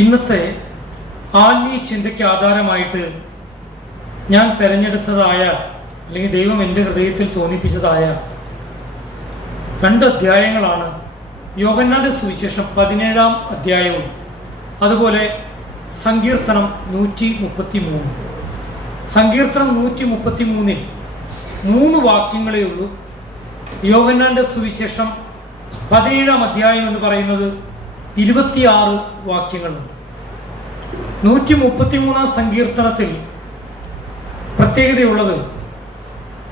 ഇന്നത്തെ ആത്മീയ ചിന്തയ്ക്ക് ആധാരമായിട്ട് ഞാൻ തിരഞ്ഞെടുത്തതായ അല്ലെങ്കിൽ ദൈവം എൻ്റെ ഹൃദയത്തിൽ തോന്നിപ്പിച്ചതായ 2 അധ്യായങ്ങളാണ്. യോഹന്നാന്റെ സുവിശേഷം 17-ാം അധ്യായവും അതുപോലെ സങ്കീർത്തനം 133. സങ്കീർത്തനം 133-ൽ 3 വാക്യങ്ങളേ ഉള്ളൂ. യോഹന്നാന്റെ സുവിശേഷം 17-ാം അധ്യായം എന്ന് പറയുന്നത് 26 വാക്യങ്ങളുണ്ട്. 133-ാം സങ്കീർത്തനത്തിൽ പ്രത്യേകതയുള്ളത്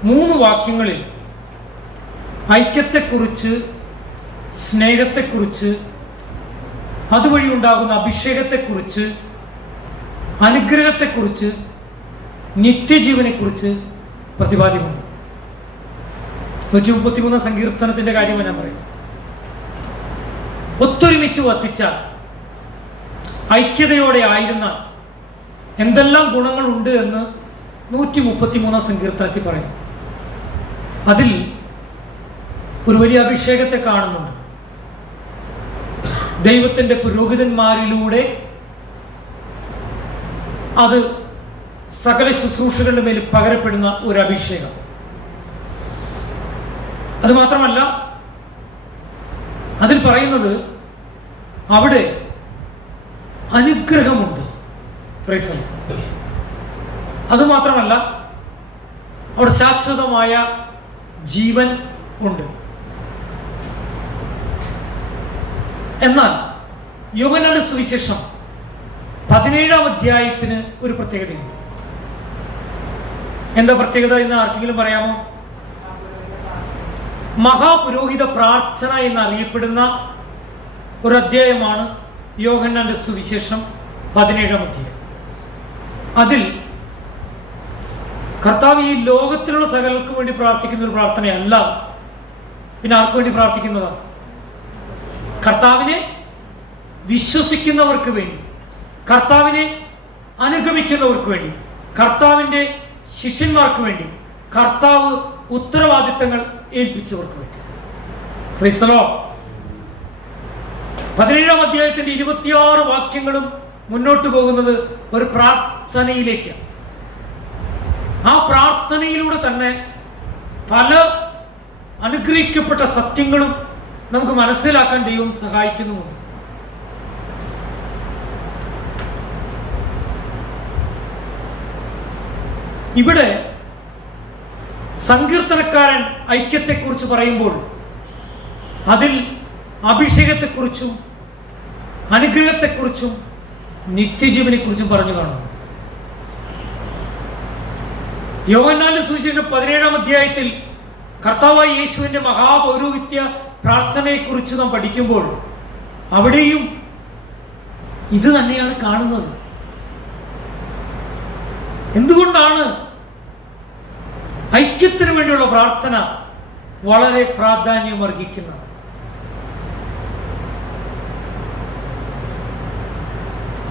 3 വാക്യങ്ങളിൽ ഐക്യത്തെക്കുറിച്ച്, സ്നേഹത്തെക്കുറിച്ച്, അതുവഴി ഉണ്ടാകുന്ന അഭിഷേകത്തെക്കുറിച്ച്, അനുഗ്രഹത്തെക്കുറിച്ച്, നിത്യജീവനെക്കുറിച്ച് പ്രതിപാദ്യമുണ്ട്. 133-ാം സങ്കീർത്തനത്തിൻ്റെ കാര്യമാണ് ഞാൻ പറയുന്നത്. ഒത്തൊരുമിച്ച് വസിച്ച, ഐക്യതയോടെ ആയിരുന്ന എന്തെല്ലാം ഗുണങ്ങളുണ്ട് എന്ന് 133-ാം സങ്കീർത്തനത്തിൽ പറയും. അതിൽ ഒരു വലിയ അഭിഷേകത്തെ കാണുന്നുണ്ട്. ദൈവത്തിൻ്റെ പുരോഹിതന്മാരിലൂടെ അത് സകല ശുശ്രൂഷകളുടെ മേൽ പകരപ്പെടുന്ന ഒരു അഭിഷേകം. അത് മാത്രമല്ല, അതിൽ പറയുന്നത് അവിടെ അനുഗ്രഹമുണ്ട്. അതുമാത്രമല്ല, അവിടെ ശാശ്വതമായ ജീവൻ ഉണ്ട്. എന്നാൽ യോഹന്നാന്റെ സുവിശേഷം 17-ാം അധ്യായത്തിന് ഒരു പ്രത്യേകതയുണ്ട്. എന്താ പ്രത്യേകത എന്ന് ആർക്കെങ്കിലും പറയാമോ? മഹാപുരോഹിത പ്രാർത്ഥന എന്നറിയപ്പെടുന്ന ഒരു അധ്യായമാണ് യോഹന്നാന്റെ സുവിശേഷം 17-ാം അധ്യായം. അതിൽ കർത്താവ് ഈ ലോകത്തിലുള്ള സകലർക്കും വേണ്ടി പ്രാർത്ഥിക്കുന്ന ഒരു പ്രാർത്ഥനയല്ല. പിന്നെ ആർക്കു വേണ്ടി പ്രാർത്ഥിക്കുന്നതാണ്? കർത്താവിനെ വിശ്വസിക്കുന്നവർക്ക് വേണ്ടി, കർത്താവിനെ അനുഗമിക്കുന്നവർക്ക് വേണ്ടി, കർത്താവിൻ്റെ ശിഷ്യന്മാർക്ക് വേണ്ടി, കർത്താവ് ഉത്തരവാദിത്തങ്ങൾ ഏൽപ്പിച്ചവർക്ക് വേണ്ടി. Price the Lord. 17-ാം അധ്യായത്തിന്റെ 26 വാക്യങ്ങളും മുന്നോട്ട് പോകുന്നത് ഒരു പ്രാർത്ഥനയിലേക്കാണ്. ആ പ്രാർത്ഥനയിലൂടെ തന്നെ പല അനുഗ്രഹിക്കപ്പെട്ട സത്യങ്ങളും നമുക്ക് മനസ്സിലാക്കാൻ ദൈവം സഹായിക്കുന്നുമുണ്ട്. ഇവിടെ സങ്കീർത്തനക്കാരൻ ഐക്യത്തെക്കുറിച്ച് പറയുമ്പോൾ അതിൽ അഭിഷേകത്തെക്കുറിച്ചും അനുഗ്രഹത്തെക്കുറിച്ചും നിത്യജീവനെക്കുറിച്ചും പറഞ്ഞു കാണുന്നു. യോഹന്നാന്റെ സുവിശേഷം 17-ാം അധ്യായത്തിൽ കർത്താവായ യേശുവിൻ്റെ മഹാപൗരോഹിത്യ പ്രാർത്ഥനയെക്കുറിച്ച് നാം പഠിക്കുമ്പോൾ അവിടെയും ഇത് തന്നെയാണ് കാണുന്നത്. എന്തുകൊണ്ടാണ് ഐക്യത്തിന് വേണ്ടിയുള്ള പ്രാർത്ഥന വളരെ പ്രാധാന്യമർഹിക്കുന്നത്?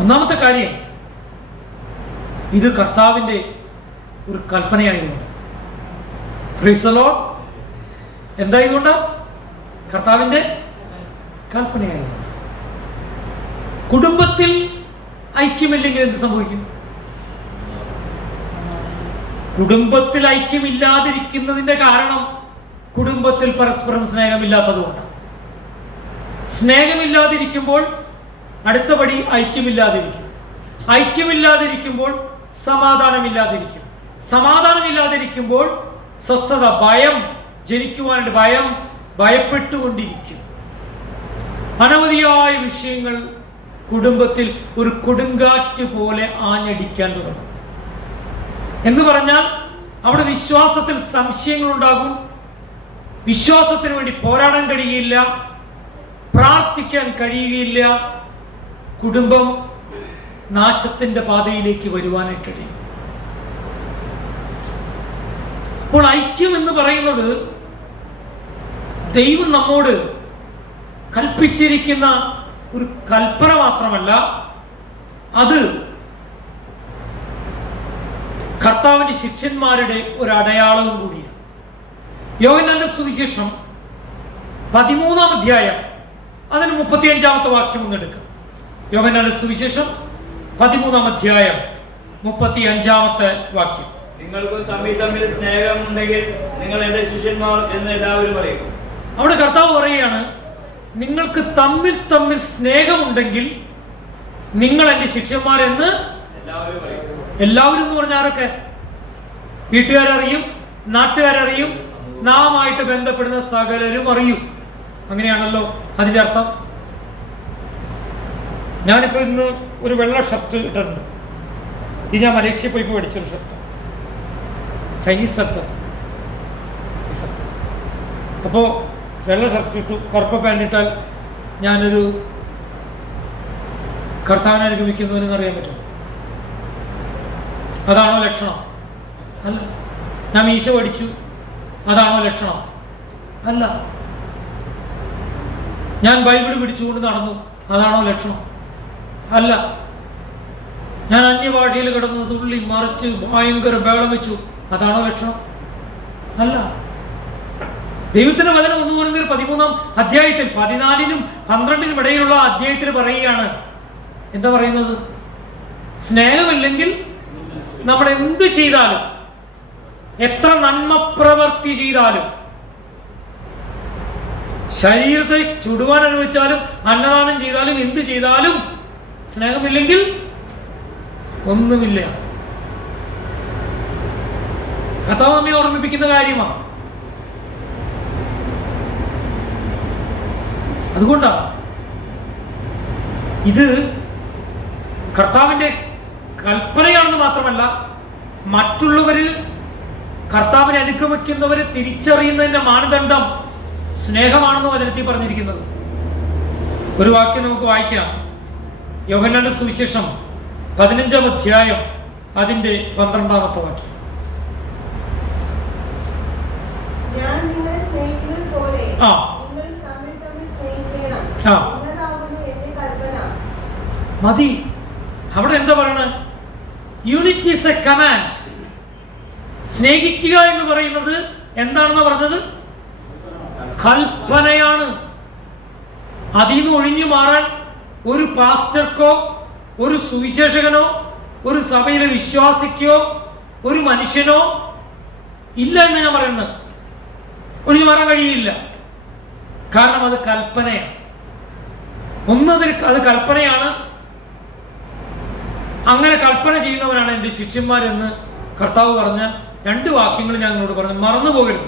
ഒന്നാമത്തെ കാര്യം, ഇത് കർത്താവിൻ്റെ ഒരു കൽപ്പനയായതുകൊണ്ട്. Praise the Lord. എന്തായതുകൊണ്ട്? കർത്താവിൻ്റെ കൽപ്പനയായതുകൊണ്ട്. കുടുംബത്തിൽ ഐക്യമില്ലെങ്കിൽ എന്ത് സംഭവിക്കും? കുടുംബത്തിൽ ഐക്യമില്ലാതിരിക്കുന്നതിൻ്റെ കാരണം കുടുംബത്തിൽ പരസ്പരം സ്നേഹമില്ലാത്തതുകൊണ്ടാണ്. സ്നേഹമില്ലാതിരിക്കുമ്പോൾ അടുത്ത പടി ഐക്യമില്ലാതിരിക്കും. ഐക്യമില്ലാതിരിക്കുമ്പോൾ സമാധാനമില്ലാതിരിക്കും. സമാധാനമില്ലാതിരിക്കുമ്പോൾ സ്വസ്ഥത, ഭയം ജനിക്കുവാനായിട്ട് ഭയപ്പെട്ടുകൊണ്ടിരിക്കും. അനവധിയായ വിഷയങ്ങൾ കുടുംബത്തിൽ ഒരു കൊടുങ്കാറ്റ് പോലെ ആഞ്ഞടിക്കാൻ തുടങ്ങും. എന്ന് പറഞ്ഞാൽ അവിടെ വിശ്വാസത്തിൽ സംശയങ്ങളുണ്ടാകും. വിശ്വാസത്തിന് വേണ്ടി പോരാടാൻ കഴിയുകയില്ല, പ്രാർത്ഥിക്കാൻ കഴിയുകയില്ല. കുടുംബം നാശത്തിന്റെ പാതയിലേക്ക് വരുവാനായിട്ടിടയും. അപ്പോൾ ഐക്യം എന്ന് പറയുന്നത് ദൈവം നമ്മോട് കൽപ്പിച്ചിരിക്കുന്ന ഒരു കൽപ്പന മാത്രമല്ല, അത് കർത്താവിൻ്റെ ശിഷ്യന്മാരുടെ ഒരു അടയാളവും കൂടിയാണ്. യോഹന്നാന്റെ സുവിശേഷം 13-ാം അധ്യായം അതിന് 35-ാമത്തെ വാക്യം ഒന്ന് എടുക്കാം. യോഹന്നാന്റെ സുവിശേഷം 13-ാം അധ്യായം 35-ാമത്തെ വാക്യം. നിങ്ങൾക്ക് തമ്മിൽ തമ്മിൽ സ്നേഹമുണ്ടെങ്കിൽ നിങ്ങൾ എന്റെ ശിഷ്യന്മാർ എന്ന് എല്ലാവരും പറയും. അവിടെ കർത്താവ് പറയുകയാണ്, നിങ്ങൾക്ക് തമ്മിൽ തമ്മിൽ സ്നേഹമുണ്ടെങ്കിൽ നിങ്ങൾ എന്റെ ശിഷ്യന്മാരെന്ന് എല്ലാവരും പറയും. എല്ലാവരും എന്ന് പറഞ്ഞ ആരൊക്കെ? വീട്ടുകാരറിയും, നാട്ടുകാരറിയും, നാം ആയിട്ട് ബന്ധപ്പെടുന്ന സകലരും അറിയും. അങ്ങനെയാണല്ലോ അതിന്റെ അർത്ഥം. ഞാനിപ്പോ ഇന്ന് ഒരു വെള്ള ഷർട്ട് ഇട്ടിട്ടുണ്ട്. ഇത് ഞാൻ മലേഷ്യയിൽ പോയി മേടിച്ചൊരു ഷർട്ട്, ചൈനീസ് ഷർട്ട്. അപ്പോൾ വെള്ള ഷർട്ട് ഇട്ടു, കറുപ്പ പാൻറ് ഇട്ടാൽ ഞാനൊരു കർത്താവിനെ അനുഗമിക്കുന്നവനെന്ന് അറിയാൻ പറ്റും. അതാണോ ലക്ഷണം? അല്ല. ഞാൻ മീശ പഠിച്ചു, അതാണോ ലക്ഷണം? അല്ല. ഞാൻ ബൈബിള് പിടിച്ചുകൊണ്ട് നടന്നു, അതാണോ ലക്ഷണം? അല്ല. ഞാൻ അന്യഭാഷയിൽ കിടന്നു തുള്ളി മറിച്ച് ഭയങ്കര ബഹളം വെച്ചു, അതാണോ ലക്ഷണം? അല്ല. ദൈവത്തിന്റെ വചനം 1 കൊരിന്ത്യർ 13-ാം അധ്യായത്തിൽ 14-നും 12-നും ഇടയിലുള്ള അധ്യായത്തിൽ പറയുകയാണ്, എന്താ പറയുന്നത്? സ്നേഹമില്ലെങ്കിൽ നമ്മൾ എന്ത് ചെയ്താലും, എത്ര നന്മ പ്രവൃത്തി ചെയ്താലും, ശരീരത്തെ ചുടുവാൻ അനുവദിച്ചാലും, അന്നദാനം ചെയ്താലും, എന്ത് ചെയ്താലും സ്നേഹമില്ലെങ്കിൽ ഒന്നുമില്ല. കർത്താവ് നമ്മെ ഓർമ്മിപ്പിക്കുന്ന കാര്യമാണ്. അതുകൊണ്ടാണ് ഇത് കർത്താവിന്റെ കൽപ്പനയാണെന്ന് മാത്രമല്ല, മറ്റുള്ളവര് കർത്താവിനെ അനുഗമിക്കുന്നവര് തിരിച്ചറിയുന്നതിന്റെ മാനദണ്ഡം സ്നേഹമാണെന്ന് വചനത്തിൽ പറഞ്ഞിരിക്കുന്നത്. ഒരു വാക്യം നമുക്ക് വായിക്കാം. യോഹന്നാന്റെ സുവിശേഷം 15-ാം അധ്യായം അതിന്റെ 12-ാമത്തെ വാക്യം. മതി. അവിടെ എന്താ പറയണ? Unity is A command. സ്നേഹിക്കുക എന്ന് പറയുന്നത് എന്താണെന്ന് പറഞ്ഞത്? കൽപ്പനയാണ്. അതിൽ നിന്ന് ഒഴിഞ്ഞു മാറാൻ ഒരു പാസ്റ്റർക്കോ, ഒരു സുവിശേഷകനോ, ഒരു സഭയിലെ വിശ്വാസിക്കോ, ഒരു മനുഷ്യനോ ഇല്ല എന്ന് ഞാൻ പറയുന്നത്. ഒഴിഞ്ഞു മാറാൻ കഴിയില്ല. കാരണം അത് കൽപ്പനയാണ്. അത് കൽപ്പനയാണ്. അങ്ങനെ കൽപ്പന ചെയ്യുന്നവരാണ് എൻ്റെ ശിഷ്യന്മാരെന്ന് കർത്താവ് പറഞ്ഞ 2 വാക്യങ്ങൾ ഞാൻ നിങ്ങളോട് പറഞ്ഞു. മറന്നു പോകരുത്.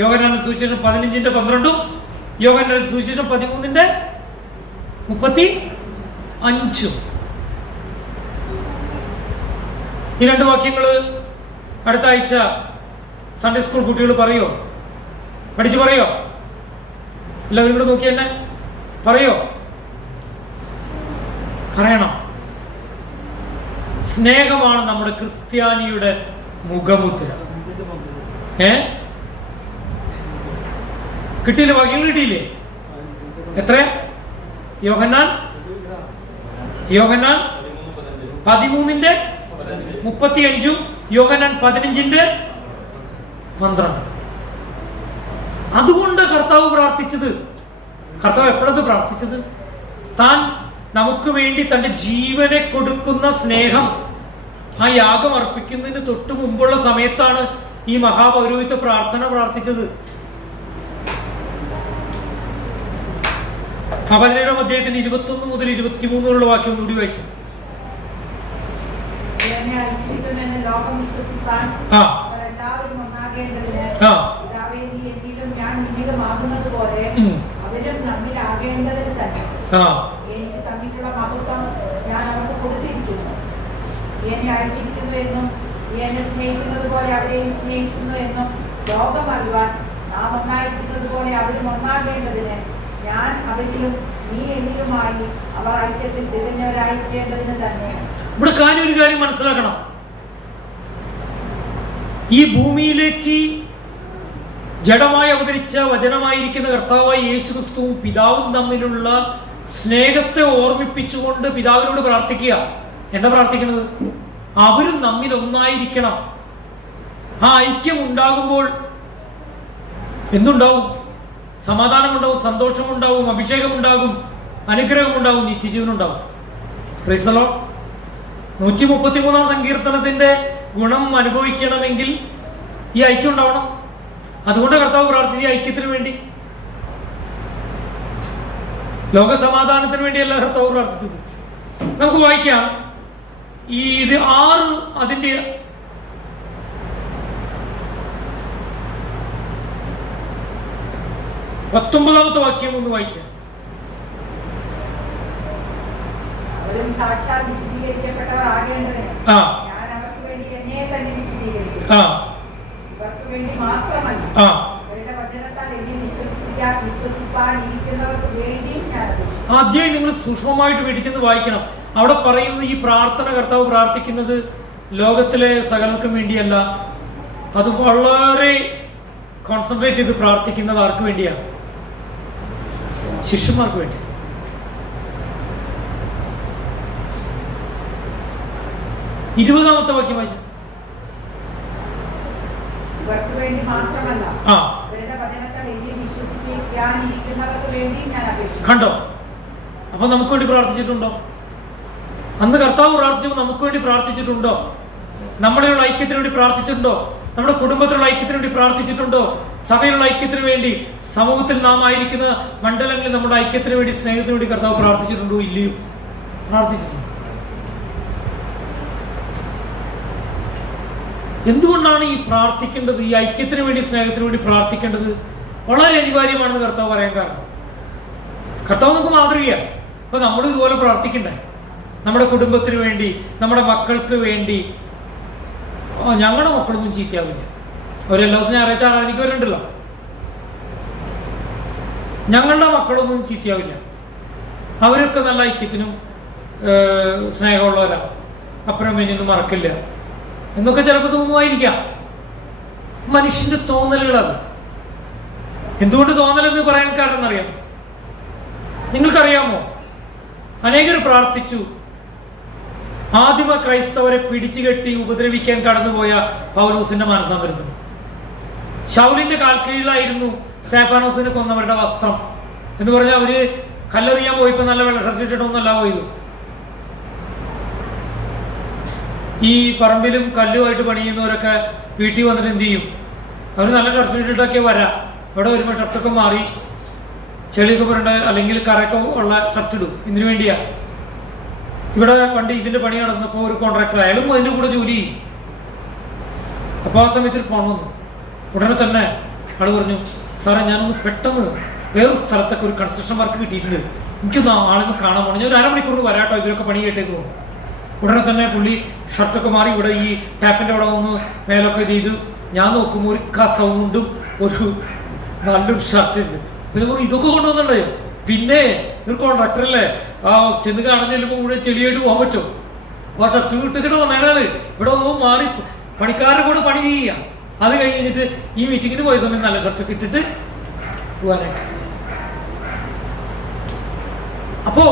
യോഹന്നാന്റെ സുവിശേഷം 15-ന്റെ 12-ഉം യോഹന്നാന്റെ സുവിശേഷം 13-ന്റെ 35-ഉം. ഈ 2 വാക്യങ്ങൾ അടുത്ത ആഴ്ച സൺഡേ സ്കൂൾ കുട്ടികൾ പറയോ? പഠിച്ചു പറയോ? എല്ലാവരും കൂടെ നോക്കി തന്നെ പറയോ? പറയണം. സ്നേഹമാണ് നമ്മുടെ ക്രിസ്ത്യാനിയുടെ മുഖമുദ്ര. കിട്ടിയില്ലേ? വാക്യങ്ങൾ കിട്ടിയില്ലേ? എത്ര? യോഹന്നാൻ 13-ന്റെ 35-ഉം യോഹന്നാൻ 15-ന്റെ 12. അതുകൊണ്ട് കർത്താവ് പ്രാർത്ഥിച്ചത്. കർത്താവ് എപ്പോഴത് പ്രാർത്ഥിച്ചത്? താൻ നമുക്ക് വേണ്ടി തന്റെ ജീവനെ കൊടുക്കുന്ന സ്നേഹം ആ യാഗം അർപ്പിക്കുന്നതിന് തൊട്ട് മുമ്പുള്ള സമയത്താണ് ഈ മഹാപൗരോഹിത്യ പ്രാർത്ഥന പ്രാർത്ഥിച്ചത്. 17-ാം അധ്യായത്തിന് 21 മുതൽ 23 വരെയുള്ള വാക്യം ഒന്നുകൂടി വായിച്ചു. എനിക്ക് തമ്മിലുള്ള മഹത്വം ഞാൻ അവർക്ക് കൊടുത്തിരിക്കുന്നു. എന്നെ അയച്ചിരിക്കുന്നു എന്നും എന്നെ സ്നേഹിക്കുന്നത് പോലെ അവരെയും സ്നേഹിക്കുന്നു എന്നും ലോകം അറിയുവാൻ നാം ഒന്നായിരിക്കുന്നത് പോലെ അവരും ഒന്നാകേണ്ടതിന് ഞാൻ അവരിലും നീ എന്നിലുമായി അവർ ഐക്യത്തിൽ തികഞ്ഞവരായിരിക്കേണ്ടതിന് തന്നെ. ഇവിടെ ഒരു കാര്യം മനസ്സിലാക്കണം. ഈ ഭൂമിയിലേക്ക് ജഡമായി അവതരിച്ച വചനമായിരിക്കുന്ന കർത്താവായ യേശുക്രിസ്തുവും പിതാവും തമ്മിലുള്ള സ്നേഹത്തെ ഓർമ്മിപ്പിച്ചുകൊണ്ട് പിതാവിനോട് പ്രാർത്ഥിക്കുക. എന്താ പ്രാർത്ഥിക്കുന്നത്? അവരും നമ്മിൽ ഒന്നായിരിക്കണം. ആ ഐക്യം ഉണ്ടാകുമ്പോൾ എന്തുണ്ടാവും? സമാധാനമുണ്ടാവും, സന്തോഷമുണ്ടാവും, അഭിഷേകം ഉണ്ടാകും, അനുഗ്രഹം ഉണ്ടാവും, നിത്യജീവൻ ഉണ്ടാവും. Price the Lord. 133 സങ്കീർത്തനത്തിന്റെ ഗുണം അനുഭവിക്കണമെങ്കിൽ ഈ ഐക്യം ഉണ്ടാവണം. അതുകൊണ്ട് കർത്താവ് പ്രാർത്ഥിച്ച ഈ ഐക്യത്തിന് വേണ്ടി, ലോക സമാധാനത്തിന് വേണ്ടിയല്ല കർത്താവ് പ്രാർത്ഥിച്ചത്. നമുക്ക് വായിക്കാം. ഇത് 6 അതിന്റെ 19ാമത്തെ വാക്യം ഒന്ന് വായിച്ച. അവരും സാക്ഷാൽ വിശദീകരിക്കപ്പെട്ടവർ ആകേണ്ടതിന് ഞാൻ അവർക്ക് വേണ്ടി എന്നെ തന്നെ വിശദീകരിക്കും. ഇവർക്ക് വേണ്ടി മാത്രമല്ല, അവരുടെ വചനത്താൽ എന്നെ വിശ്വസിപ്പാൻ ഇരിക്കുന്നവർക്ക് വേണ്ടിയും ഞാൻ അപേക്ഷിക്കുന്നു. ആദ്യം നിങ്ങൾ സൂക്ഷ്മമായിട്ട് വീട്ടിൽ വായിക്കണം. അവിടെ പറയുന്നത് ഈ പ്രാർത്ഥന കർത്താവ് പ്രാർത്ഥിക്കുന്നത് ലോകത്തിലെ സകലർക്കും വേണ്ടിയല്ല. അത് വളരെ കോൺസെൻട്രേറ്റ് ചെയ്ത് പ്രാർത്ഥിക്കുന്നത് ആർക്ക് വേണ്ടിയാണ്? ശിഷ്യന്മാർക്ക് വേണ്ടി. ഇരുപതാമത്തെ വാക്യം വായിച്ചു. ഇവർക്ക് വേണ്ടി മാത്രമല്ല, അവരുടെ വചനത്താൽ എന്നെ വിശ്വസിക്കാൻ ഇരിക്കുന്നവർക്ക് വേണ്ടിയും ഞാൻ അപേക്ഷിക്കുന്നു. കണ്ടോ? അപ്പൊ നമുക്ക് വേണ്ടി പ്രാർത്ഥിച്ചിട്ടുണ്ടോ? അന്ന് കർത്താവ് പ്രാർത്ഥിച്ചപ്പോൾ നമുക്ക് വേണ്ടി പ്രാർത്ഥിച്ചിട്ടുണ്ടോ? നമ്മുടെയുള്ള ഐക്യത്തിന് വേണ്ടി പ്രാർത്ഥിച്ചിട്ടുണ്ടോ? നമ്മുടെ കുടുംബത്തിലുള്ള ഐക്യത്തിന് വേണ്ടി പ്രാർത്ഥിച്ചിട്ടുണ്ടോ? സഭയിലുള്ള ഐക്യത്തിന് വേണ്ടി, സമൂഹത്തിൽ നാം ആയിരിക്കുന്ന മണ്ഡലങ്ങളിൽ നമ്മുടെ ഐക്യത്തിന് വേണ്ടി, സ്നേഹത്തിന് വേണ്ടി കർത്താവ് പ്രാർത്ഥിച്ചിട്ടുണ്ടോ? ഇല്ലയോ? പ്രാർത്ഥിച്ചിട്ടുണ്ട്. എന്തുകൊണ്ടാണ് ഈ പ്രാർത്ഥിക്കേണ്ടത്? ഈ ഐക്യത്തിന് വേണ്ടി, സ്നേഹത്തിന് വേണ്ടി പ്രാർത്ഥിക്കേണ്ടത് വളരെ അനിവാര്യമാണെന്ന് കർത്താവ് പറയാൻ കാരണം, കർത്താവ് നമുക്ക് മാതൃകയാണ്. അപ്പൊ നമ്മൾ ഇതുപോലെ പ്രാർത്ഥിക്കണ്ടേ? നമ്മുടെ കുടുംബത്തിന് വേണ്ടി, നമ്മുടെ മക്കൾക്ക് വേണ്ടി. ഞങ്ങളുടെ മക്കളൊന്നും ചീത്തയാവില്ല. അവരെല്ലാ ദിവസവും ഞായറാഴ്ച ആരാധിക്കുന്നവരുണ്ടല്ലോ. ഞങ്ങളുടെ മക്കളൊന്നും ചീത്തയാവില്ല. അവരൊക്കെ നല്ല ഐക്യത്തിനും സ്നേഹമുള്ളവരാണ്. അപ്പുറമേനൊന്നും മറക്കില്ല എന്നൊക്കെ ചിലപ്പോൾ തോന്നുമായിരിക്കാം. മനുഷ്യന്റെ തോന്നലുകളത്. എന്തുകൊണ്ട് തോന്നലെന്ന് പറയാൻ കാരണം എന്നറിയാം? നിങ്ങൾക്കറിയാമോ? അനേകർ പ്രാർത്ഥിച്ചു. ആദിമ ക്രൈസ്തവരെ പിടിച്ചുകെട്ടി ഉപദ്രവിക്കാൻ കടന്നുപോയ പൗലോസിന്റെ മാനസാന്തരത്തിന്. ശൗലിന്റെ കാൽക്കീഴിലായിരുന്നു സ്തേഫാനോസിനെ കൊന്നവരുടെ വസ്ത്രം എന്ന് പറഞ്ഞാൽ അവര് കല്ലെറിയാൻ പോയപ്പോ നല്ല വെള്ള ഷർട്ട് ഇട്ടിട്ടൊന്നല്ല പോയത്. ഈ പറമ്പിലും കല്ലുമായിട്ട് പണിയുന്നവരൊക്കെ വീട്ടിൽ വന്നിട്ട് എന്ത് ചെയ്യും? അവർ നല്ല ഷർട്ട് ഇട്ടിട്ടൊക്കെ വരാം. ഇവിടെ വരുമ്പോൾ ഷർട്ടൊക്കെ മാറി ചെളിയൊക്കെ പുരണ്ട അല്ലെങ്കിൽ കറയൊക്കെ ഉള്ള ഷർട്ട് ഇടും. ഇതിനു വേണ്ടിയാ. ഇവിടെ പണ്ട് ഇതിന്റെ പണി നടന്നപ്പോൾ ഒരു കോൺട്രാക്ടർ, അയാളും അതിന്റെ കൂടെ ജോലി ചെയ്യും. അപ്പോൾ ആ സമയത്ത് ഒരു ഫോൺ വന്നു. ഉടനെ തന്നെ ആള് പറഞ്ഞു, സാറേ ഞാനൊന്ന് പെട്ടെന്ന് വേറൊരു സ്ഥലത്തൊക്കെ ഒരു കൺസ്ട്രക്ഷൻ വർക്ക് കിട്ടിയിട്ടുണ്ട്, എനിക്കൊന്ന് ആളൊന്ന് കാണാൻ പോകണം, ഞാൻ ഒരു അരമണിക്കൂർ വരാട്ടോ, ഇവരൊക്കെ പണി കേട്ടേക്ക് പോകും. ഉടനെ തന്നെ പുള്ളി ഷർട്ടൊക്കെ മാറി ഇവിടെ ഈ ടാപ്പിന്റെ അവിടെ ഒന്ന് മേലൊക്കെ ചെയ്ത് ഞാൻ നോക്കുമ്പോൾ ഒരു കസവുണ്ടും ഒരു നല്ലൊരു ഷർട്ട് ഉണ്ട്. പിന്നെ ഇതൊക്കെ കൊണ്ടുവന്നുണ്ടേ. പിന്നെ ഒരു കോൺട്രാക്ടറല്ലേ, ആ ചെന്ന് കാണാൻ ചെല്ലുമ്പോൾ കൂടെ ചെളിയായിട്ട് പോകാൻ പറ്റും. അപ്പോൾ ഷർട്ട് വിട്ടിട്ട് വന്നയാള് ഇവിടെ ഒന്ന് മാറി പണിക്കാരുടെ കൂടെ പണി ചെയ്യുക. അത് കഴിഞ്ഞിട്ട് ഈ മീറ്റിങ്ങിന് പോയ സമയം നല്ല ഷർട്ടൊക്കെ ഇട്ടിട്ട് പോകാനായിട്ട്. അപ്പോ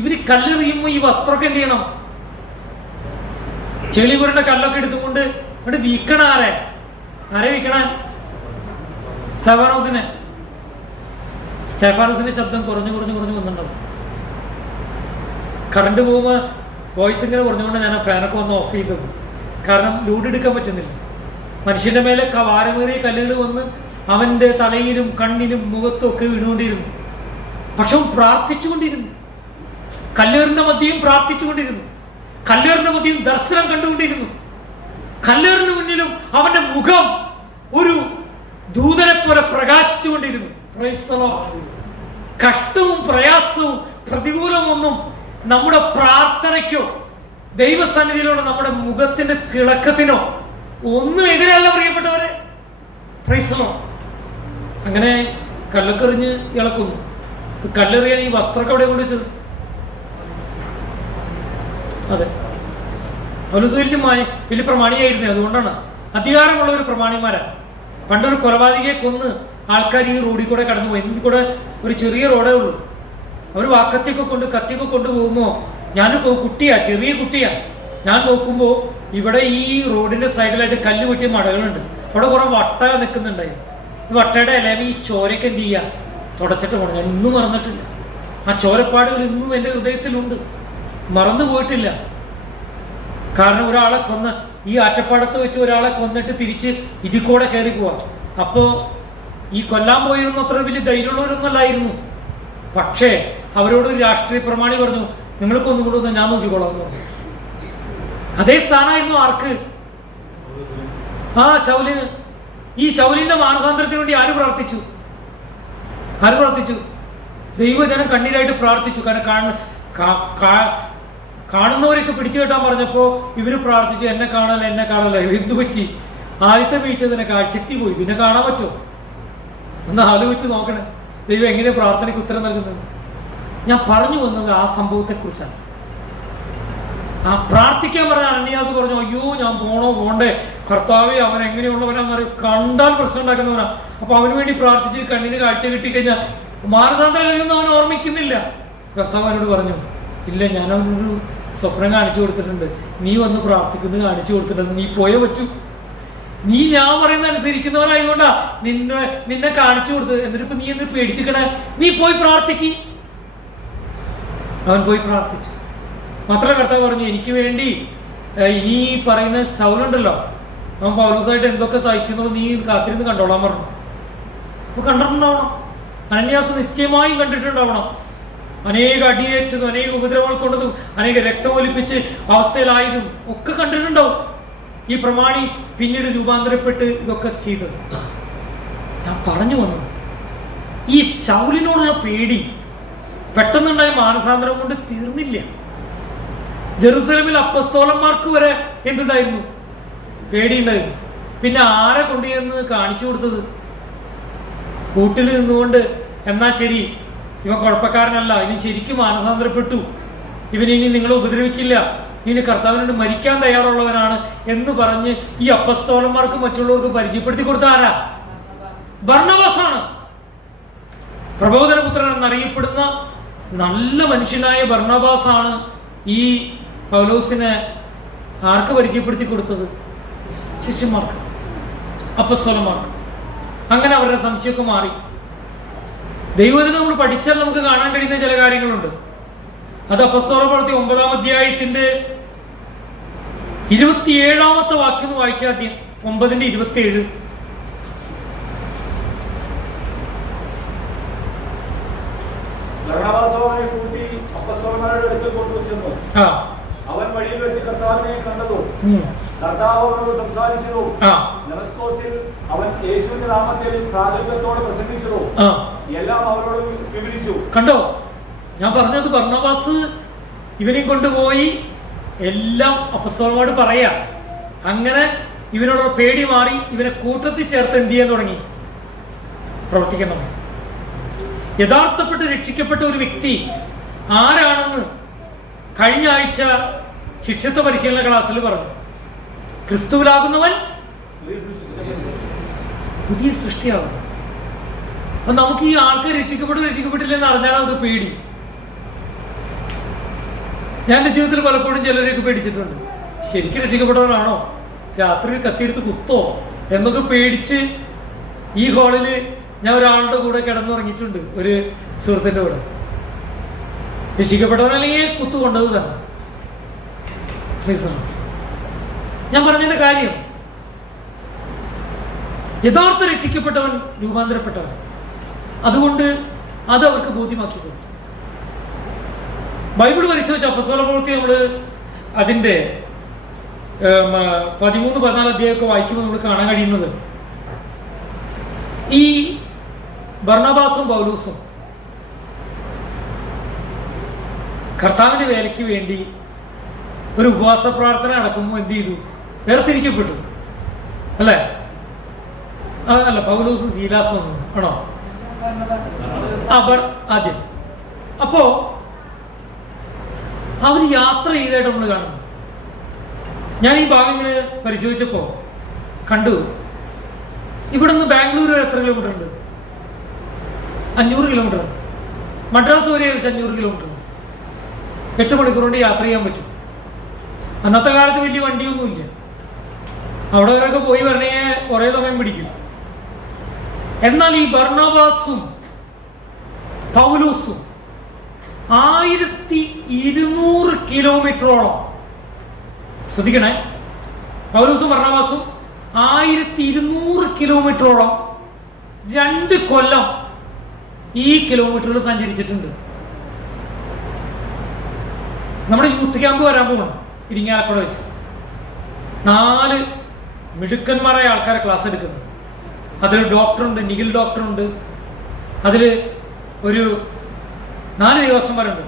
ഇവര് കല്ലെറിയുമ്പോ ഈ വസ്ത്രമൊക്കെ എന്ത് ചെയ്യണം? ചെളി പുരണ്ട കല്ലൊക്കെ എടുത്തുകൊണ്ട് ഇവിടെ വീക്കണ ആരെ വീക്കണ? സ്തേഫാനോസിന്റെ ശബ്ദം കുറഞ്ഞു വന്നിട്ടുണ്ടാവും. കറണ്ട് പോകുമ്പോ വോയിസ് ഇങ്ങനെ കുറഞ്ഞുകൊണ്ട് ഞാൻ ആ ഫാനൊക്കെ വന്ന് ഓഫ് ചെയ്തത്. കാരണം ലോഡ് എടുക്കാൻ പറ്റുന്നില്ല. മനുഷ്യന്റെ മേലെ ഭാരമേറിയ കല്ലുകൾ വന്ന് അവന്റെ തലയിലും കണ്ണിനും മുഖത്തും ഒക്കെ വീണുകൊണ്ടിരുന്നു. പക്ഷെ പ്രാർത്ഥിച്ചുകൊണ്ടിരുന്നു. കല്ലേറിന്റെ മധ്യയും പ്രാർത്ഥിച്ചുകൊണ്ടിരുന്നു. കല്ലേറിന്റെ മധ്യയും ദർശനം കണ്ടുകൊണ്ടിരുന്നു. കല്ലേറിന് മുന്നിലും അവന്റെ മുഖം ഒരു ദൂതനെ പോലെ പ്രകാശിച്ചുകൊണ്ടിരുന്നു. കഷ്ടവും പ്രയാസവും പ്രതികൂലവും ഒന്നും നമ്മുടെ പ്രാർത്ഥനയ്ക്കോ ദൈവസന്നിധിയിലുള്ള നമ്മുടെ മുഖത്തിന്റെ തിളക്കത്തിനോ ഒന്നും എതിരല്ല പ്രിയപ്പെട്ടവരെ. പ്രൈസലോ. അങ്ങനെ കല്ലൊക്കെ എറിഞ്ഞ് ഇളക്കുന്നു. കല്ലെറിയാൻ ഈ വസ്ത്രമൊക്കെ എവിടെ കൊണ്ടുവച്ചത്? അതെ, പൗലോസ് വലിയ പ്രമാണിയായിരുന്നേ. അതുകൊണ്ടാണ് അധികാരമുള്ള ഒരു പ്രമാണിമാരാണ്. പണ്ടൊരു കൊലപാതകയെ കൊന്ന് ആൾക്കാർ ഈ റോഡിൽ കൂടെ കടന്നു പോയി. ഇതിൽ കൂടെ ഒരു ചെറിയ റോഡേ ഉള്ളൂ. അവർ കത്തിയൊക്കെ കൊണ്ടുപോകുമ്പോൾ ഞാനൊരു ചെറിയ കുട്ടിയാ. ഞാൻ നോക്കുമ്പോൾ ഇവിടെ ഈ റോഡിന്റെ സൈഡിലായിട്ട് കല്ല് വെട്ടിയ മടകളുണ്ട്. അവിടെ കുറെ വട്ട നിൽക്കുന്നുണ്ടായി. ഈ വട്ടയുടെ ഇലമ ഈ ചോരയ്ക്ക് എന്ത് ചെയ്യുക? തുടച്ചിട്ട് പോകണം. ഞാൻ ഇന്നും മറന്നിട്ടില്ല. ആ ചോരപ്പാടുകൾ ഇന്നും എൻ്റെ ഹൃദയത്തിലുണ്ട്. മറന്നു പോയിട്ടില്ല. കാരണം ഒരാളെ കൊന്ന്, ഈ ആറ്റപ്പാടത്ത് വെച്ച് ഒരാളെ കൊന്നിട്ട് തിരിച്ച് ഇതിൽ കൂടെ കയറി പോവാം. അപ്പോൾ ഈ കൊല്ലാൻ പോയിരുന്ന അത്ര വലിയ ധൈര്യമുള്ളവരൊന്നല്ലായിരുന്നു. പക്ഷേ അവരോട് ഒരു രാഷ്ട്രീയ പ്രമാണി പറഞ്ഞു, നിങ്ങൾ കൊന്നുകൂടെ ഒന്ന് ഞാൻ നോക്കിക്കോളാം എന്ന് പറഞ്ഞു. അതേ സ്ഥാനമായിരുന്നു ആർക്ക്? ശൗലിന്. ഈ ശൗലിന്റെ മാനസാന്തരത്തിന് വേണ്ടി ആര് പ്രാർത്ഥിച്ചു? ദൈവജനം കണ്ണീരായിട്ട് പ്രാർത്ഥിച്ചു. കാരണം കാണുന്നവരൊക്കെ പിടിച്ചു കെട്ടാൻ പറഞ്ഞപ്പോൾ ഇവര് പ്രാർത്ഥിച്ചു, എന്നെ കാണല്ല. എന്തു പറ്റി? ആദ്യത്തെ വീഴ്ച തന്നെ കാഴ്ചെത്തി പോയി, പിന്നെ കാണാൻ പറ്റുമോ? ഒന്ന് ആലോചിച്ച് നോക്കണേ, ദൈവം എങ്ങനെ പ്രാർത്ഥനയ്ക്ക് ഉത്തരം നൽകുന്നത്. ഞാൻ പറഞ്ഞു വന്നത് ആ സംഭവത്തെക്കുറിച്ചാണ്. പ്രാർത്ഥിക്കാൻ പറഞ്ഞ അനന്യാസ് പറഞ്ഞു, അയ്യോ ഞാൻ പോണ്ടേ കർത്താവേ, അവൻ എങ്ങനെയുള്ളവനാണെന്നറിയും, കണ്ടാൽ പ്രശ്നം ഉണ്ടാക്കുന്നവനാ. അപ്പൊ അവന് വേണ്ടി പ്രാർത്ഥിച്ച് കണ്ണിന് കാഴ്ച കിട്ടിക്കഴിഞ്ഞാൽ മാനസാന്തരം കഴിയുന്ന അവൻ ഓർമ്മിക്കുന്നില്ല. കർത്താവ് അവനോട് പറഞ്ഞു, ഇല്ല, ഞാൻ അവനൊരു സ്വപ്നം കാണിച്ചു കൊടുത്തിട്ടുണ്ട്, നീ വന്ന് പ്രാർത്ഥിക്കുന്നത് കാണിച്ചു കൊടുത്തിട്ടുണ്ട്, നീ പോയേ പറ്റൂ. നീ ഞാൻ പറയുന്ന അനുസരിക്കുന്നവനായതുകൊണ്ടാ നിന്നെ കാണിച്ചു കൊടുത്തത്. എന്നിട്ടിപ്പോ നീ എന്ത് പേടിച്ചിക്കണേ? നീ പോയി പ്രാർത്ഥിക്ക്. അവൻ പോയി പ്രാർത്ഥിച്ചു. മാത്രമല്ല കർത്താവ് പറഞ്ഞു, എനിക്ക് വേണ്ടി ഇനി പറയുന്ന ശൗലുണ്ടല്ലോ, അവൻ പൗലോസായിട്ട് എന്തൊക്കെ സഹിക്കുന്നു നീ കാത്തിരുന്ന് കണ്ടോളാൻ പറഞ്ഞു. അപ്പൊ കണ്ടിട്ടുണ്ടാവണം, അനന്യാസ് നിശ്ചയമായും കണ്ടിട്ടുണ്ടാവണം. അനേക അടിയേറ്റതും അനേക ഉപദ്രവങ്ങൾ കൊണ്ടതും അനേക രക്തമൊലിപ്പിച്ച് അവസ്ഥയിലായതും ഒക്കെ കണ്ടിട്ടുണ്ടാവും. ഈ പ്രമാണി പിന്നീട് രൂപാന്തരപ്പെട്ട് ഇതൊക്കെ ചെയ്തത്. ഞാൻ പറഞ്ഞു വന്നത്, ഈ ശൗലിനോടുള്ള പേടി പെട്ടെന്നുണ്ടായ മാനസാന്തരം കൊണ്ട് തീർന്നില്ല. ജെറുസലേമിൽ അപ്പസ്തോലന്മാർക്ക് വരെ എന്തുണ്ടായിരുന്നു? പേടിയുണ്ടായിരുന്നു. പിന്നെ ആരെ കൊണ്ടുചെന്ന് കാണിച്ചു കൊടുത്തത്? കൂട്ടിൽ നിന്നുകൊണ്ട്, എന്നാ ശരി, ഇവൻ കുഴപ്പക്കാരനല്ല, ഇനി ശരിക്കും മാനസാന്തരപ്പെട്ടു, ഇവനിനി നിങ്ങളെ ഉപദ്രവിക്കില്ല, ഇനി കർത്താവിനോട് മരിക്കാൻ തയ്യാറുള്ളവനാണ് എന്ന് പറഞ്ഞ് ഈ അപ്പസ്തോലന്മാർക്ക് മറ്റുള്ളവർക്ക് പരിചയപ്പെടുത്തി കൊടുത്ത ആരാ? ബർന്നബാസാണ്. പ്രബോധനപുത്രൻ എന്നറിയപ്പെടുന്ന നല്ല മനുഷ്യനായ ബർന്നബാസാണ് ഈ പൗലോസിനെ ആർക്ക് പരിചയപ്പെടുത്തി കൊടുത്തത്? ശിഷ്യന്മാർക്ക്, അപ്പസ്തോലന്മാർക്ക്. അങ്ങനെ അവരുടെ സംശയമൊക്കെ മാറി. ദൈവത്തിന് നമ്മൾ പഠിച്ചാൽ നമുക്ക് കാണാൻ കഴിയുന്ന ചില കാര്യങ്ങളുണ്ട്. അത് അപ്പസ്തോലപ്രവൃത്തി 9-ാം അധ്യായത്തിന്റെ 27-ാമത്തെ വാക്യം ഒന്ന് വായിച്ചാൽ ആദ്യം. 9:27. അവൻ വഴിയിൽ വെച്ച് കർത്താവിനെ കണ്ടതു, കർത്താവിനോട് സംസാരിച്ചതു, ദമസ്കോസിൽ അവൻ യേശുവിന്റെ നാമത്തിൽ പ്രാഗൽഭ്യത്തോടെ പ്രസംഗിച്ചതു എല്ലാം അവരോട് വിവരിച്ചു. കണ്ടോ, ഞാൻ പറഞ്ഞത് ബർന്നബാസ് ഇവനെയും കൊണ്ടുപോയി എല്ലാം അപ്പസ്തോലന്മാരോട് പറയാ. അങ്ങനെ ഇവനോടുള്ള പേടി മാറി, ഇവനെ കൂട്ടത്തിൽ ചേർത്ത് എന്ത് ചെയ്യാൻ തുടങ്ങി? പ്രവർത്തിക്കണം. യഥാർത്ഥപ്പെട്ട് രക്ഷിക്കപ്പെട്ട ഒരു വ്യക്തി ആരാണെന്ന് കഴിഞ്ഞ ആഴ്ച ശിഷ്യത്വ പരിശീലന ക്ലാസ്സിൽ പറഞ്ഞു. ക്രിസ്തുവിലാകുന്നവൻ പുതിയ സൃഷ്ടിയാകുന്നു. അപ്പൊ നമുക്ക് ഈ ആൾക്കാർ രക്ഷിക്കപ്പെട്ടില്ലെന്ന് അറിഞ്ഞാൽ നമുക്ക് പേടി. ഞാൻ എൻ്റെ ജീവിതത്തിൽ പലപ്പോഴും ചിലരെയൊക്കെ പേടിച്ചിട്ടുണ്ട്. ശരിക്കും രക്ഷിക്കപ്പെട്ടവരാണോ, രാത്രി കത്തിയെടുത്ത് കുത്തോ എന്നൊക്കെ പേടിച്ച് ഈ ഹാളിൽ ഞാൻ ഒരാളുടെ കൂടെ കിടന്നുറങ്ങിയിട്ടുണ്ട്, ഒരു സുഹൃത്തിൻ്റെ കൂടെ. രക്ഷിക്കപ്പെട്ടവനല്ലെങ്കിൽ കുത്തു കൊണ്ടത് തന്നെ. ഞാൻ പറഞ്ഞതിന്റെ കാര്യം, യഥാർത്ഥ രക്ഷിക്കപ്പെട്ടവൻ രൂപാന്തരപ്പെട്ടവൻ. അതുകൊണ്ട് അത് അവർക്ക് ബോധ്യമാക്കി കൊടുത്തു. ബൈബിൾ പരിശോധിച്ച അപ്പസ്തോലപ്രവൃത്തി നമ്മൾ അതിൻ്റെ 13-14 അധ്യായമൊക്കെ വായിക്കുമ്പോൾ നമ്മൾ കാണാൻ കഴിയുന്നത്, ഈ ബർന്നബാസും പൗലൂസും കർത്താവിൻ്റെ വേലയ്ക്ക് വേണ്ടി ഒരു ഉപവാസ പ്രാർത്ഥന നടക്കുമ്പോൾ എന്ത് ചെയ്തു? വേർതിരിക്കപ്പെട്ടു അല്ലേ? അല്ല, പൗലോസും സീലാസും ആണോ? ആദ്യം. അപ്പോ അവർ യാത്ര ചെയ്തായിട്ട് നമ്മൾ കാണുന്നു. ഞാൻ ഈ ഭാഗം ഇങ്ങനെ പരിശോധിച്ചപ്പോ കണ്ടു, ഇവിടെ നിന്ന് ബാംഗ്ലൂർ വരെ എത്ര കിലോമീറ്റർ ഉണ്ട്? 500 കിലോമീറ്റർ. മദ്രാസ് വരെ ഏകദേശം 500 കിലോമീറ്റർ. 8 മണിക്കൂർ കൊണ്ട് യാത്ര ചെയ്യാൻ പറ്റും. അന്നത്തെ കാലത്ത് വലിയ വണ്ടിയൊന്നുമില്ല. അവിടെ വരെയൊക്കെ പോയി വരണമെങ്കിൽ കുറേ സമയം പിടിക്കും. എന്നാൽ ഈ ബർന്നബാസും പൗലോസും 1000 1200 കിലോമീറ്ററോളം, ശ്രദ്ധിക്കണേ, പൗലോസും ബർന്നബാസും 1200 കിലോമീറ്ററോളം 2 കൊല്ലം ഈ കിലോമീറ്ററുകൾ സഞ്ചരിച്ചിട്ടുണ്ട്. നമ്മുടെ യൂത്ത് ക്യാമ്പ് വരാൻ പോകണം ഇരിങ്ങാലക്കുട വെച്ച്. 4 മിടുക്കന്മാരായ ആൾക്കാരെ ക്ലാസ് എടുക്കുന്നത്. അതിൽ ഡോക്ടറുണ്ട്, നിഖിൽ ഡോക്ടറുണ്ട്. അതിൽ ഒരു 4 ദിവസം വരെ ഉണ്ട്.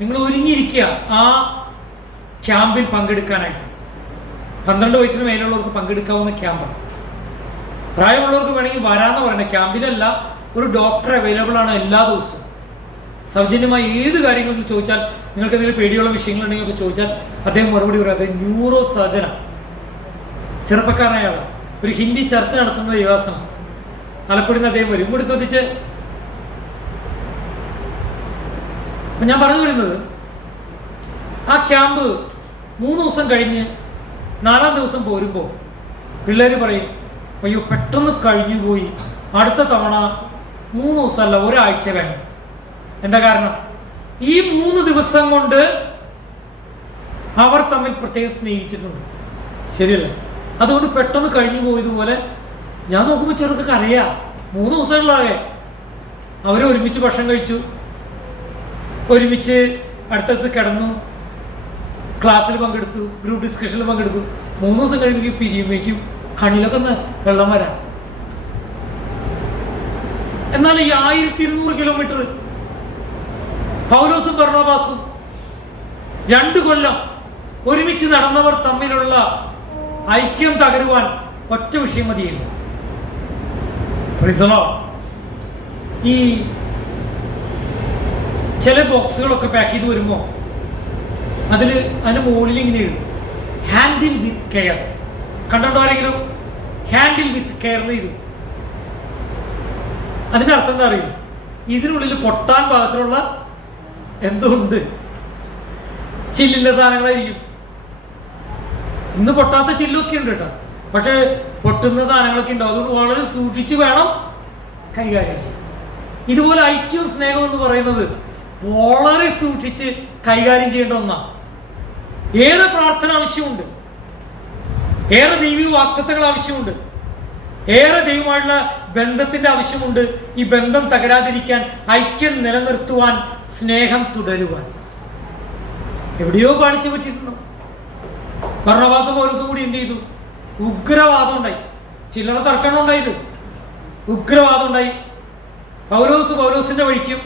നിങ്ങൾ ഒരുങ്ങിയിരിക്കുക ആ ക്യാമ്പിൽ പങ്കെടുക്കാനായിട്ട്. 12 വയസ്സിന് മേലുള്ളവർക്ക് പങ്കെടുക്കാവുന്ന ക്യാമ്പാണ്. പ്രായമുള്ളവർക്ക് വേണമെങ്കിൽ വരാമെന്ന് പറയുന്നത്. ക്യാമ്പിലല്ല, ഒരു ഡോക്ടർ അവൈലബിൾ ആണ് എല്ലാ ദിവസവും. സൗജന്യമായി ഏത് കാര്യങ്ങളും ചോദിച്ചാൽ, നിങ്ങൾക്ക് എന്തെങ്കിലും പേടിയുള്ള വിഷയങ്ങളുണ്ടെങ്കിൽ ഒക്കെ ചോദിച്ചാൽ അദ്ദേഹം മറുപടി പറയും. അദ്ദേഹം ന്യൂറോ സർജനാണ്, ചെറുപ്പക്കാരനായ ആളാണ്. ഒരു ഹിന്ദി ചർച്ച നടത്തുന്ന ദേവാസനം ആലപ്പുഴയിൽ നിന്ന് അദ്ദേഹം വരും. കൂടി ശ്രദ്ധിച്ച് ഞാൻ പറഞ്ഞു വരുന്നത്, ആ ക്യാമ്പ് 3 ദിവസം കഴിഞ്ഞ് 4-ാം ദിവസം പോരുമ്പോൾ പിള്ളേർ പറയും, അയ്യോ പെട്ടെന്ന് കഴിഞ്ഞു പോയി, അടുത്ത തവണ 3 ദിവസമല്ല 1 ആഴ്ച വേണം. എന്താ കാരണം? ഈ 3 ദിവസം കൊണ്ട് അവർ തമ്മിൽ പ്രത്യേകം സ്നേഹിച്ചിട്ടുണ്ട്, ശരിയല്ലേ? അതുകൊണ്ട് പെട്ടെന്ന് കഴിഞ്ഞു പോയതുപോലെ ഞാൻ നോക്കുമ്പോൾ ചെറുക്കൊക്കെ അറിയാം. 3 ദിവസങ്ങളിലാകെ അവർ ഒരുമിച്ച് ഭക്ഷണം കഴിച്ചു, ഒരുമിച്ച് അടുത്തടുത്ത് കിടന്നു, ക്ലാസ്സിൽ പങ്കെടുത്തു, ഗ്രൂപ്പ് ഡിസ്കഷനിൽ പങ്കെടുത്തു. 3 ദിവസം കഴിയുമ്പോൾ പിരിയുമ്പോഴേക്കും കണ്ണിലൊക്കെ ഒന്ന് വെള്ളം വരാം. എന്നാൽ ഈ 1200 കിലോമീറ്റർ പൗലോസും ബർന്നബാസും 2 കൊല്ലം ഒരുമിച്ച് നടന്നവർ തമ്മിലുള്ള ഐക്യം തകരുവാൻ ഒറ്റ വിഷയം മതിയായിരുന്നു. ഈ ചില ബോക്സുകളൊക്കെ പാക്ക് ചെയ്ത് വരുമ്പോൾ അതിന് മുകളിൽ ഇങ്ങനെ എഴുതും, ഹാൻഡിൽ വിത്ത് കെയർ. കണ്ടോ ആരെങ്കിലും? ഹാൻഡിൽ വിത്ത് കെയർ എന്ന് എഴുതും. അതിൻ്റെ അർത്ഥം എന്താ അറിയും? ഇതിനുള്ളിൽ പൊട്ടാൻ പാകത്തിലുള്ള എന്തോ ഉണ്ട്, ചില്ലിൻ്റെ സാധനങ്ങളായിരിക്കും. ഇന്ന് പൊട്ടാത്ത ചില്ലൊക്കെ ഉണ്ട് കേട്ടോ, പക്ഷെ പൊട്ടുന്ന സാധനങ്ങളൊക്കെ ഉണ്ടാവും. അതുകൊണ്ട് വളരെ സൂക്ഷിച്ച് വേണം കൈകാര്യം ചെയ്യാൻ. ഇതുപോലെ ഐക്യവും സ്നേഹം എന്ന് പറയുന്നത് വളരെ സൂക്ഷിച്ച് കൈകാര്യം ചെയ്യേണ്ട ഒന്നാണ്. ഏറെ പ്രാർത്ഥന ആവശ്യമുണ്ട്, ഏറെ ദൈവിക വാക്തത്വങ്ങൾ ആവശ്യമുണ്ട്, ഏറെ ദൈവമായിട്ടുള്ള ബന്ധത്തിന്റെ ആവശ്യമുണ്ട്. ഈ ബന്ധം തകരാതിരിക്കാൻ, ഐക്യം നിലനിർത്തുവാൻ, സ്നേഹം തുടരുവാൻ. എവിടെയോ പാടിച്ചു പറ്റിയിട്ടുണ്ടോ? ബർന്നബാസും പൗലോസും കൂടി എന്ത് ചെയ്തു? ഉഗ്രവാദം ഉണ്ടായി. ചില്ലറ തർക്കണം ഉണ്ടായത്, ഉഗ്രവാദം ഉണ്ടായി. പൗലോസ് പൗലോസിന്റെ വഴിക്കും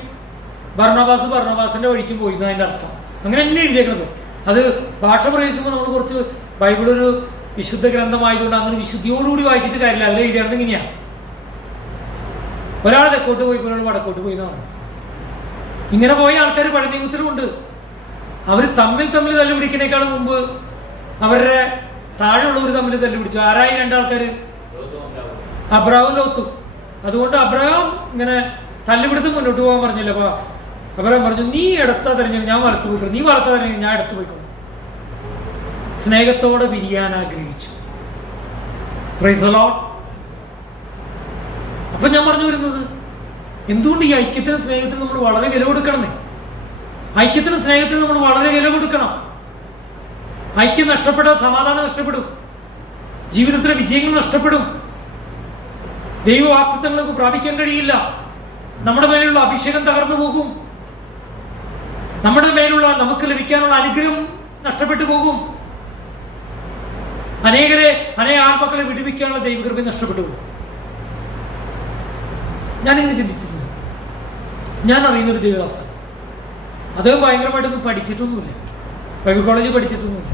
ബർന്നബാസ് ബർന്നബാസിന്റെ വഴിക്കും പോയി എന്ന് അതിൻ്റെ അർത്ഥം. അങ്ങനെ തന്നെ എഴുതിയേക്കുന്നത്. അത് ഭാഷ പ്രയോഗിക്കുമ്പോൾ നമ്മൾ കുറച്ച് ബൈബിളൊരു വിശുദ്ധ ഗ്രന്ഥമായതുകൊണ്ട് അങ്ങനെ വിശുദ്ധിയോടുകൂടി വായിച്ചിട്ട് കാര്യമില്ല. അതിൽ എഴുതിയാണെന്ന് ഇങ്ങനെയാണ്, ഒരാൾ തെക്കോട്ട് പോയി, ഒരാൾ വടക്കോട്ട് പോയി എന്ന് പറഞ്ഞു. ഇങ്ങനെ പോയ ആൾക്കാർ പഴയ നിയമത്തിലുമുണ്ട്. അവർ തമ്മിൽ തല്ലുപിടിക്കുന്നേക്കാളും മുമ്പ് അവരുടെ താഴെയുള്ളവർ തമ്മിൽ തല്ലുപിടിച്ചു. ആരായി 2 ആൾക്കാർ? അബ്രഹാം ലോത്തും. അതുകൊണ്ട് അബ്രഹാം ഇങ്ങനെ തല്ലുപിടുത്തം മുന്നോട്ട് പോകാൻ പറഞ്ഞില്ല. അപ്പൊ അബ്രഹാം പറഞ്ഞു, നീ ഇടത്താ തിരഞ്ഞെങ്കിൽ ഞാൻ വലത്ത് പോയിക്കോളൂ, നീ വലത്താ തിരഞ്ഞെങ്കിൽ ഞാൻ ഇടത്ത് പോയിക്കോളൂ. സ്നേഹത്തോടെ പിരിയാൻ ആഗ്രഹിച്ചു. Price the Lord. അപ്പൊ ഞാൻ പറഞ്ഞു വരുന്നത്, എന്തുകൊണ്ട് ഈ ഐക്യത്തിന് സ്നേഹത്തിന് നമ്മൾ വളരെ വില കൊടുക്കണമേ? ഐക്യത്തിന് സ്നേഹത്തിന് നമ്മൾ വളരെ വില കൊടുക്കണം. ഐക്യം നഷ്ടപ്പെട്ടാൽ സമാധാനം നഷ്ടപ്പെടും, ജീവിതത്തിലെ വിജയങ്ങൾ നഷ്ടപ്പെടും, ദൈവവാക്തത്വങ്ങൾക്ക് പ്രാപിക്കാൻ കഴിയില്ല, നമ്മുടെ മേലുള്ള അഭിഷേകം തകർന്നു പോകും, നമ്മുടെ മേലുള്ള നമുക്ക് ലഭിക്കാനുള്ള അനുഗ്രഹം നഷ്ടപ്പെട്ടു പോകും, അനേക ആത്മാക്കളെ വിടുവിക്കാനുള്ള ദൈവകൃപ നഷ്ടപ്പെട്ടു പോകും. ഞാനിങ്ങനെ ചിന്തിച്ചിട്ടുണ്ട്. ഞാൻ അറിയുന്നൊരു ദേവദാസൻ, അദ്ദേഹം ഭയങ്കരമായിട്ടൊന്നും പഠിച്ചിട്ടൊന്നുമില്ല, ബൈബിൾ കോളേജിൽ പഠിച്ചിട്ടൊന്നുമില്ല.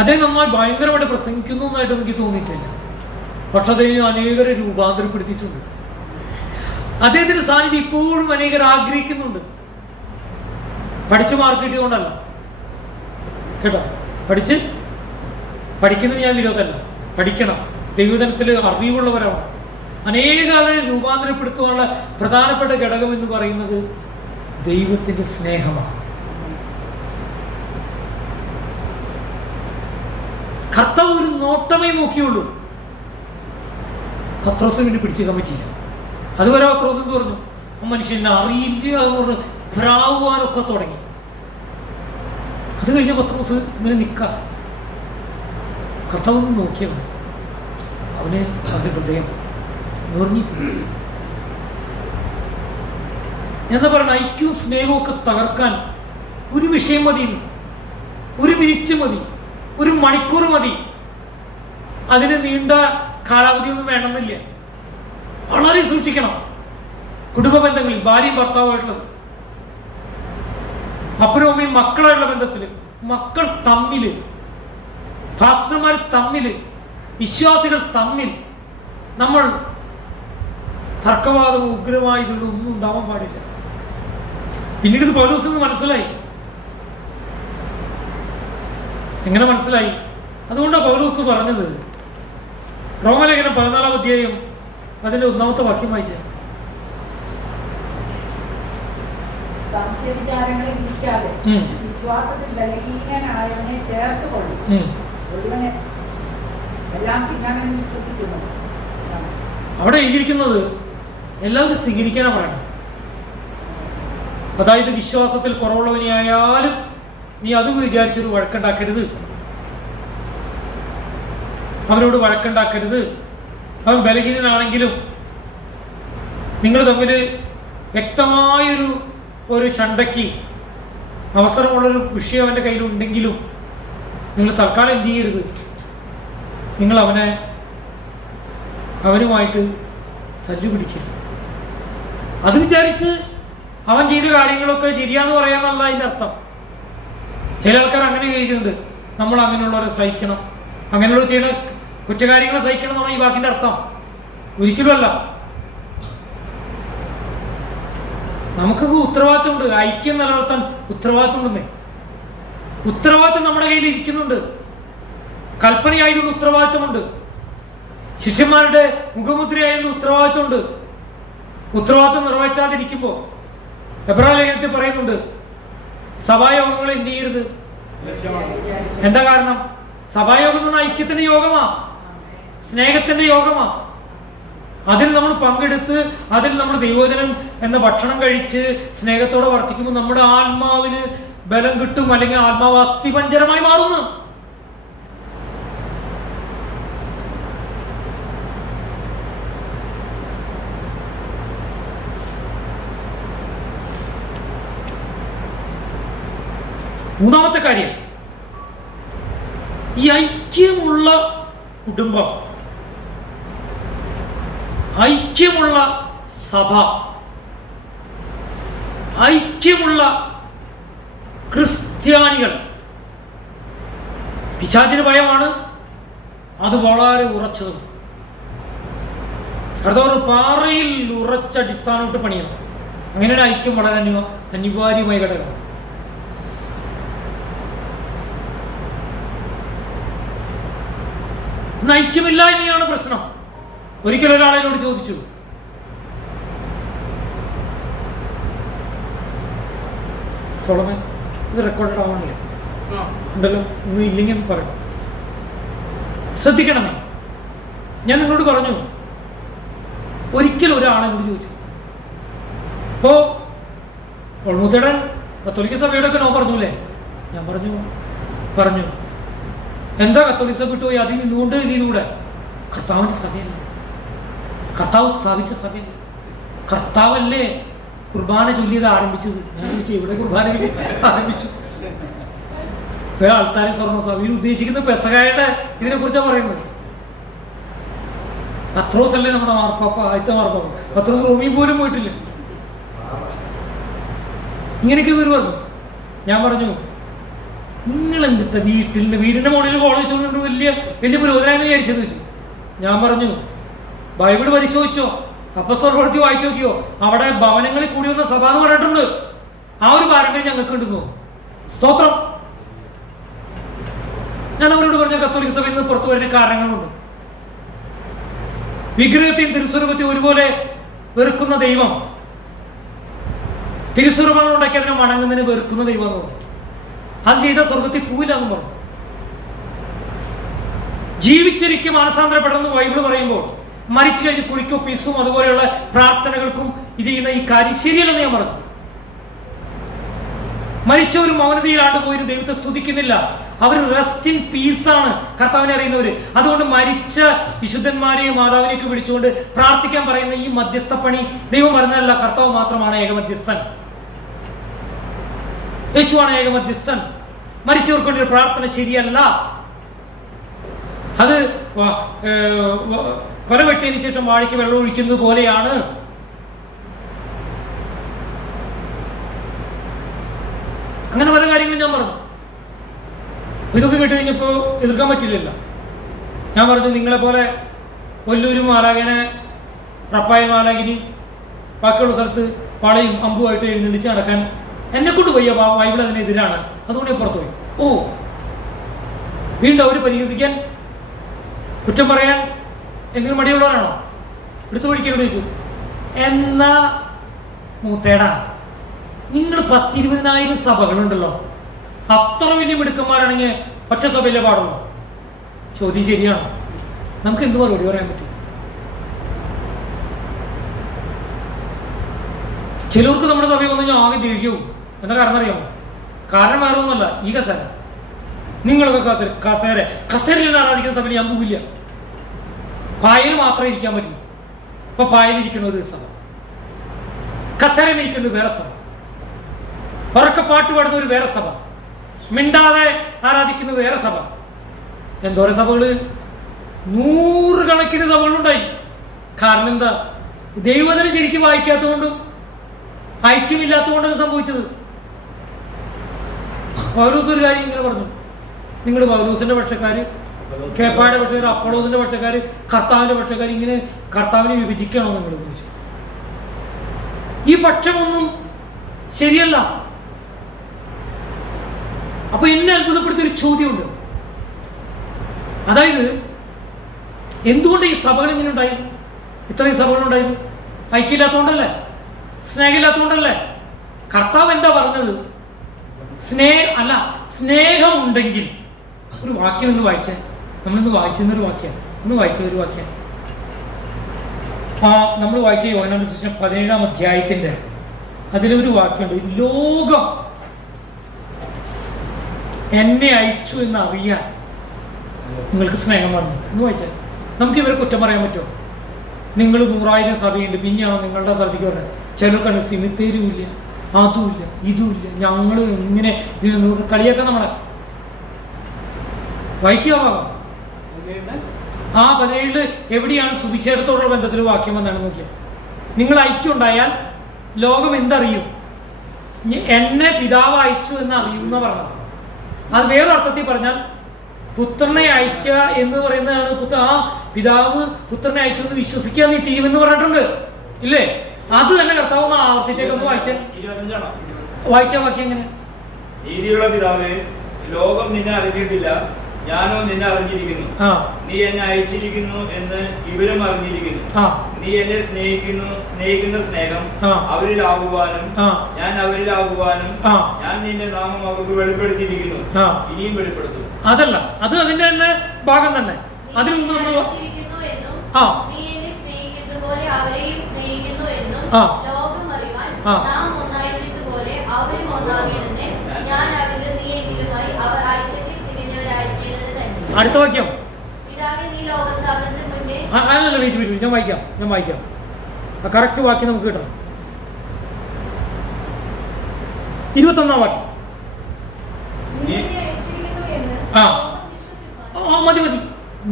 അദ്ദേഹം നന്നായി ഭയങ്കരമായിട്ട് പ്രസംഗിക്കുന്നു എന്നായിട്ട് എനിക്ക് തോന്നിയിട്ടില്ല. പക്ഷെ അദ്ദേഹം അനേകരെ രൂപാന്തരപ്പെടുത്തിയിട്ടുണ്ട്. അദ്ദേഹത്തിന്റെ സാന്നിധ്യം ഇപ്പോഴും അനേകർ ആഗ്രഹിക്കുന്നുണ്ട്. പഠിച്ച് മാർക്ക് കിട്ടിയതുകൊണ്ടല്ല കേട്ടോ, പഠിക്കുന്നതിന് ഞാൻ വിരോധമല്ല, പഠിക്കണം. ദൈവജനത്തിൽ അറിവുള്ളവരാണ്. അനേകാളെ രൂപാന്തരപ്പെടുത്തുവാനുള്ള പ്രധാനപ്പെട്ട ഘടകം എന്ന് പറയുന്നത് ദൈവത്തിന്റെ സ്നേഹമാണ്. കർത്താവ് ഒരു നോട്ടമേ നോക്കിയുള്ളൂ. പത്രോസിന് വേണ്ടി പിടിച്ചേക്കാൻ പറ്റിയില്ല. അതുവരെ പത്രോസ് എന്ത് പറഞ്ഞു? മനുഷ്യനെ അറിയില്ല എന്ന് പറഞ്ഞ് ഭ്രാവുവാനൊക്കെ തുടങ്ങി. അത് കഴിഞ്ഞ പത്രോസ് ഇങ്ങനെ നിൽക്കാം. കർത്താവൊന്ന് നോക്കിയവന്, അവന് അവൻ്റെ ഹൃദയം നുറുങ്ങിപ്പോയി. എന്താ പറയുക, ഐക്യവും സ്നേഹവും ഒക്കെ തകർക്കാൻ ഒരു വിഷയം മതി, ഒരു മിനിറ്റ് മതി, ഒരു മണിക്കൂർ മതി. അതിന് നീണ്ട കാലാവധിയൊന്നും വേണമെന്നില്ല. വളരെ സൂക്ഷിക്കണം. കുടുംബ ബന്ധങ്ങളിൽ ഭാര്യയും ഭർത്താവുമായിട്ടുള്ളത്, അപ്പനും അമ്മയും മക്കളായിട്ടുള്ള ബന്ധത്തിൽ, മക്കൾ തമ്മിൽ, പാസ്റ്റർമാർ തമ്മിൽ, വിശ്വാസികൾ തമ്മിൽ നമ്മൾ തർക്കവാദം ഉഗ്രമായതുള്ള ഒന്നും ഉണ്ടാവാൻ പാടില്ല. പിന്നീട് ഇത് പൗലോസിന് മനസ്സിലായി. എങ്ങനെ മനസ്സിലായി? അതുകൊണ്ടാണ് പൗലോസ് പറഞ്ഞത്, റോമലേഖനം 14-ാം അധ്യായം അതിന്റെ 1-ാമത്തെ വാക്യം വായിച്ചേ. സംശയവിചാരങ്ങളെ വിധിക്കാതെ വിശ്വാസത്തിൽ ബലഹീനനായവനെ ചേർത്തുകൊള്ളു. ഒരുവനെ എല്ലാം തിന്നാമെന്ന് വിശ്വസിക്കുന്നു. അവിടെ എഴുതിയിരിക്കുന്നത് എല്ലാവരും സ്വീകരിക്കാനാ പറയണം. അതായത് വിശ്വാസത്തിൽ കുറവുള്ളവനെയായാലും നീ അത് വിചാരിച്ചൊരു വഴക്കുണ്ടാക്കരുത്, അവനോട് വഴക്കുണ്ടാക്കരുത്. അവൻ ബലഹീനനാണെങ്കിലും നിങ്ങൾ തമ്മിൽ വ്യക്തമായൊരു ചണ്ടയ്ക്ക് അവസരമുള്ളൊരു വിഷയം അവൻ്റെ കയ്യിലുണ്ടെങ്കിലും നിങ്ങൾ തൽക്കാലം എന്ത് ചെയ്യരുത്, നിങ്ങൾ അവനുമായിട്ട് തല്ലുപിടിക്കരുത്. അത് വിചാരിച്ച് അവൻ ചെയ്ത കാര്യങ്ങളൊക്കെ ശരിയാന്ന് പറയാന്നല്ല അതിൻ്റെ അർത്ഥം. ചില ആൾക്കാർ അങ്ങനെ ചോദിക്കുന്നുണ്ട്, നമ്മൾ അങ്ങനെയുള്ളവരെ സഹിക്കണം, അങ്ങനെയുള്ള ചെയ്യുന്ന കുറ്റകാര്യങ്ങളെ സഹിക്കണം എന്നാണ് ഈ വാക്കിൻ്റെ അർത്ഥം. ഒരിക്കലും അല്ല. നമുക്കൊക്കെ ഉത്തരവാദിത്തമുണ്ട്, ഐക്യം നിലനിർത്താൻ ഉത്തരവാദിത്തമുണ്ടെന്നേ. ഉത്തരവാദിത്തം നമ്മുടെ കയ്യിൽ ഇരിക്കുന്നുണ്ട്. കൽപ്പനയായതുകൊണ്ട് ഉത്തരവാദിത്തമുണ്ട്. ശിഷ്യന്മാരുടെ മുഖമുദ്രയായതുകൊണ്ട് ഉത്തരവാദിത്തമുണ്ട്. ഉത്തരവാദിത്തം നിറവേറ്റാതിരിക്കുമ്പോൾ എബ്രായ ലേഖനത്തിൽ പറയുന്നുണ്ട്, സഭായോഗങ്ങൾ എന്ത് ചെയ്യരുത്. എന്താ കാരണം? സഭായോഗം എന്ന് പറഞ്ഞാൽ ഐക്യത്തിന്റെ യോഗമാ, സ്നേഹത്തിന്റെ യോഗമാ. അതിൽ നമ്മൾ പങ്കെടുത്ത്, അതിൽ നമ്മൾ ദൈവവചനം എന്ന ഭക്ഷണം കഴിച്ച് സ്നേഹത്തോടെ വർത്തിക്കുമ്പോൾ നമ്മുടെ ആത്മാവിന് ബലം കിട്ടും, അല്ലെങ്കിൽ ആത്മാവ് അസ്ഥിപഞ്ജരമായി മാറുന്നു. മൂന്നാമത്തെ കാര്യം, ഈ ഐക്യമുള്ള കുടുംബം, ഐക്യമുള്ള സഭ, ഐക്യമുള്ള ക്രിസ്ത്യാനികൾ. പിശാചിന് ഭയമാണ്, അത് വളരെ ഉറച്ചതും. അടുത്ത പാറയിൽ ഉറച്ച അടിസ്ഥാനമായിട്ട് പണിയണം. അങ്ങനെയാണ് ഐക്യം വളരെ അനിവാര്യമായ ഘടകം. ഐക്യമില്ലായ്മയാണ് പ്രശ്നം. ഒരിക്കലും ഒരാളെന്നോട് ചോദിച്ചു, സോളമൻ ഇത് റെക്കോർഡ് ആവണില്ല ഉണ്ടല്ലോ, ഒന്നും ഇല്ലെങ്കിൽ പറയും, ശ്രദ്ധിക്കണമേ. ഞാൻ നിങ്ങളോട് പറഞ്ഞു, ഒരിക്കലും ഒരാളെന്നോട് ചോദിച്ചു, ഇപ്പോ ഒൾമുത്തടൻ കത്തോലിക്ക സഭയുടെ ഒക്കെ നോ പറഞ്ഞൂല്ലേ? ഞാൻ പറഞ്ഞു എന്താ കത്തോലിക്ക സഭ വിട്ടുപോയി, അതിൽ നിന്നുകൊണ്ട് ചെയ്തുകൂടെ? കർത്താവിൻ്റെ സഭയല്ലേ, കർത്താവ് സ്ഥാപിച്ച സഭയല്ലേ, കർത്താവല്ലേ കുർബാന ചൊല്ലിയത് ആരംഭിച്ചത്. ഞാൻ ചോദിച്ചു, എവിടെ കുർബാന ആരംഭിച്ചു? ആൾക്കാരെ സ്വർണ്ണ സഭ ഇവർ ഉദ്ദേശിക്കുന്ന പെസകായുടെ ഇതിനെ കുറിച്ചാണ് പറയുന്നത്. പത്രോസ് അല്ലേ നമ്മുടെ മാർപ്പാപ്പ, ആദ്യത്തെ മാർപ്പാപ്പ. പത്രോസ് റോമിൽ പോലും പോയിട്ടില്ല. ഇങ്ങനെയൊക്കെ ഇവർ പറഞ്ഞു. ഞാൻ പറഞ്ഞു, നിങ്ങൾ എന്തിട്ട വീടിന്റെ മുകളിൽ കോളേജ് വെച്ചുകൊണ്ട് വലിയ പുരോഗമനം വിചാരിച്ചെന്ന് വെച്ചു. ഞാൻ പറഞ്ഞു, ബൈബിൾ പരിശോധിച്ചോ, അപ്പസ്തോല പ്രവൃത്തി വായിച്ചു നോക്കിയോ, അവിടെ ഭവനങ്ങളിൽ കൂടി വന്ന സഭ എന്ന് പറഞ്ഞിട്ടുണ്ട്. ആ ഒരു പാരമ്പര്യം ഞങ്ങൾക്ക് ഉണ്ടെന്നു. സ്തോത്രം. ഞാൻ അവരോട് പറഞ്ഞ കത്തോലിക്ക സഭയിൽ നിന്ന് പുറത്തു വരുന്ന കാരണങ്ങളുണ്ട്. വിഗ്രഹത്തെയും തിരുസ്വരൂപത്തെയും ഒരുപോലെ വെറുക്കുന്ന ദൈവം, തിരുസ്വരൂപങ്ങൾ ഉണ്ടാക്കി അതിനെ വണങ്ങുന്നതിനെ വെറുക്കുന്ന ദൈവം എന്ന് പറഞ്ഞു. അത് ചെയ്ത സ്വർഗത്തിൽ പോവില്ല എന്ന് പറഞ്ഞു. ജീവിച്ചിരിക്കും മാനസാന്തരപ്പെടുന്ന ബൈബിൾ പറയുമ്പോൾ മരിച്ചു കഴിഞ്ഞ് കുഴിക്കോ പീസും അതുപോലെയുള്ള പ്രാർത്ഥനകൾക്കും ഇത് ചെയ്യുന്ന ഈ കാര്യം ശരിയല്ലെന്ന് ഞാൻ പറഞ്ഞു. മരിച്ചവർ മൗനതയിലാണ്ട് പോയി ദൈവത്തെ സ്തുതിക്കുന്നില്ല. അവർ റെസ്റ്റ് ഇൻ പീസാണ് കർത്താവിനെ അറിയുന്നവര്. അതുകൊണ്ട് മരിച്ച വിശുദ്ധന്മാരെയും മാതാവിനെയൊക്കെ വിളിച്ചുകൊണ്ട് പ്രാർത്ഥിക്കാൻ പറയുന്ന ഈ മധ്യസ്ഥ പണി ദൈവം പറഞ്ഞതല്ല, കർത്താവ് മാത്രമാണ് ഏകമധ്യസ്ഥൻ. യേശുവാണ് ഏകമധ്യസ്ഥൻ. മരിച്ചവർക്ക് വേണ്ടി പ്രാർത്ഥന ശരിയല്ല. അത് കൊല വെട്ടിയതിനുശേഷം വാഴയ്ക്ക് വെള്ളം ഒഴിക്കുന്നത് പോലെയാണ്. അങ്ങനെ പല കാര്യങ്ങളും ഞാൻ പറഞ്ഞു. ഇതൊക്കെ കേട്ട് കഴിഞ്ഞപ്പോൾ എതിർക്കാൻ പറ്റില്ലല്ലോ. ഞാൻ പറഞ്ഞു, നിങ്ങളെ പോലെ കൊല്ലൂരും മാലാഖനെ റപ്പായ മാലാഖിനി ബാക്കിയുള്ള സ്ഥലത്ത് പാളയും അമ്പുമായിട്ട് എഴുന്നള്ളിച്ച് നടക്കാൻ എന്നെക്കൊണ്ട് വയ്യ. ബൈബിൾ അതിനെതിരാണ്. അതുകൊണ്ട് ഞാൻ പുറത്തു പോയി. ഓ, വീണ്ടും അവർ പരിഹസിക്കാൻ, കുറ്റം പറയാൻ എന്തെങ്കിലും മടിയുള്ളവരാണോ? എടുത്തു പഠിക്കാനോട് ചോദിച്ചു. എന്നാ മൂത്തേടാ, നിങ്ങൾ 10-20,000 സഭകളുണ്ടല്ലോ, അത്ര വലിയ മിടുക്കന്മാരാണെങ്കിൽ ഒറ്റ സഭയിലെ പാടുള്ളൂ. ചോദ്യം ശരിയാണോ? നമുക്ക് എന്ത് മറുപടി പറയാൻ പറ്റും? ചിലർക്ക് നമ്മുടെ സഭയിൽ വന്നു ആകെ ദേഷ്യവും. എന്താ കാരണം അറിയാമോ? കാരണം വേറെ ഒന്നുമല്ല, ഈ കസേര. നിങ്ങളൊക്കെ കസേരയിൽ ആരാധിക്കുന്ന സഭയിൽ ഞാൻ പോവില്ല. പായൽ മാത്രമേ ഇരിക്കാൻ പറ്റൂ. അപ്പൊ പായലിരിക്കുന്ന ഒരു സഭ, കസേരയിൽ ഇരിക്കുന്ന വേറെ സഭ, ഉറക്കെ പാട്ട് പാടുന്ന ഒരു വേറെ സഭ, മിണ്ടാതെ ആരാധിക്കുന്ന വേറെ സഭ. എന്തോരം സഭകള്, 100 കണക്കിന് സഭകളുണ്ടായി. കാരണം എന്താ? ദൈവത്തിനെ ശരിക്കും വായിക്കാത്തതുകൊണ്ടും ഐക്യമില്ലാത്തതുകൊണ്ടാണ് സംഭവിച്ചത്. പൗലോസ് ഒരു കാര്യം ഇങ്ങനെ പറഞ്ഞു, നിങ്ങൾ പൗലോസിന്റെ പക്ഷക്കാര്, കേപ്പായുടെ പക്ഷക്കാര്, അപ്പോളോസിന്റെ പക്ഷക്കാര്, കർത്താവിന്റെ പക്ഷക്കാര്, ഇങ്ങനെ കർത്താവിനെ വിഭജിക്കണോ നിങ്ങൾ ചോദിച്ചു. ഈ പക്ഷമൊന്നും ശരിയല്ല. അപ്പൊ എന്നെ അത്ഭുതപ്പെടുത്തിയൊരു ചോദ്യമുണ്ട്. അതായത് എന്തുകൊണ്ട് ഈ സഭകൾ ഇങ്ങനെ ഉണ്ടായത്? ഇത്രയും സഭകളുണ്ടായത് ഐക്യമില്ലാത്തതുകൊണ്ടല്ലേ? സ്നേഹമില്ലാത്തതുകൊണ്ടല്ലേ? കർത്താവ് എന്താ പറഞ്ഞത്? സ്നേഹമുണ്ടെങ്കിൽ ഒരു വാക്യം ഒന്ന് വായിച്ചേ. നമ്മളിന്ന് വായിച്ചൊരു വാക്യം ഒന്ന് വായിച്ച ഒരു വാക്യം നമ്മൾ വായിച്ച യോഹന്നാന്റെ സുവിശേഷം 17-ാം അധ്യായത്തിന്റെ അതിലൊരു വാക്യമുണ്ട്. ലോകം എന്നെ അയച്ചു എന്ന് അറിയാൻ നിങ്ങൾക്ക് സ്നേഹം വന്നു എന്ന് വായിച്ചാൽ നമുക്ക് ഇവരെ കുറ്റം പറയാൻ പറ്റുമോ? നിങ്ങൾ 100,000 സഭയുണ്ട്, പിന്നെയാണോ നിങ്ങളുടെ സഭയ്ക്ക് പറഞ്ഞത്? ചിലർക്കാണ് സിമിത്തേരുമില്ല, അതുമില്ല, ഇതുമില്ല, ഞങ്ങൾ എങ്ങനെ കളിയാക്കാൻ നമ്മളെ വായിക്കാവാം. ആ 17 എവിടെയാണ് സുവിശേഷത്തോടുള്ള ബന്ധത്തിൽ വാക്യം വന്നാണ് നോക്കിയാൽ. നിങ്ങൾ ഐക്യം ഉണ്ടായാൽ ലോകം എന്തറിയും? എന്നെ പിതാവ് അയച്ചു എന്ന് അറിയുന്ന പറഞ്ഞത്. അത് വേറൊരർത്ഥത്തിൽ പറഞ്ഞാൽ പുത്രനെ അയക്കുക എന്ന് പറയുന്നതാണ്. ആ പിതാവ് പുത്രനെ അയച്ചു എന്ന് വിശ്വസിക്കാൻ നീ തീരുമെന്ന് പറഞ്ഞിട്ടുണ്ട് ഇല്ലേ? അത് തന്നെ കർത്താവ് ഒന്ന് ആവർത്തിച്ചേക്കൊന്ന് വായിച്ച വാക്യം എങ്ങനെ? നീതിയുള്ള പിതാവേ, ലോകം നിന്നെ അറിഞ്ഞിട്ടില്ല, ഞാനോ നിന്നെ അറിഞ്ഞിരിക്കുന്നു. നീ എന്നെ അയച്ചിരിക്കുന്നു എന്ന് ഇവരും അറിഞ്ഞിരിക്കുന്നു. നീ എന്നെ സ്നേഹിക്കുന്ന സ്നേഹം അവരിലാകുവാനും ഞാൻ അവരിലാകുവാനും ഞാൻ നിന്റെ നാമം അവർക്ക് വെളിപ്പെടുത്തിയിരിക്കുന്നു, ഇനിയും വെളിപ്പെടുത്തും. അതല്ല, അത് അതിന്റെ തന്നെ ഭാഗം തന്നെ. അതിന് മുമ്പ് നമ്മൾ അടുത്ത വാക്യം അല്ലല്ല, വെയിറ്റ് ഞാൻ വായിക്കാം. കറക്റ്റ് വാക്യം നമുക്ക് കിട്ടണം. 21-ാം വാക്യം. മതി.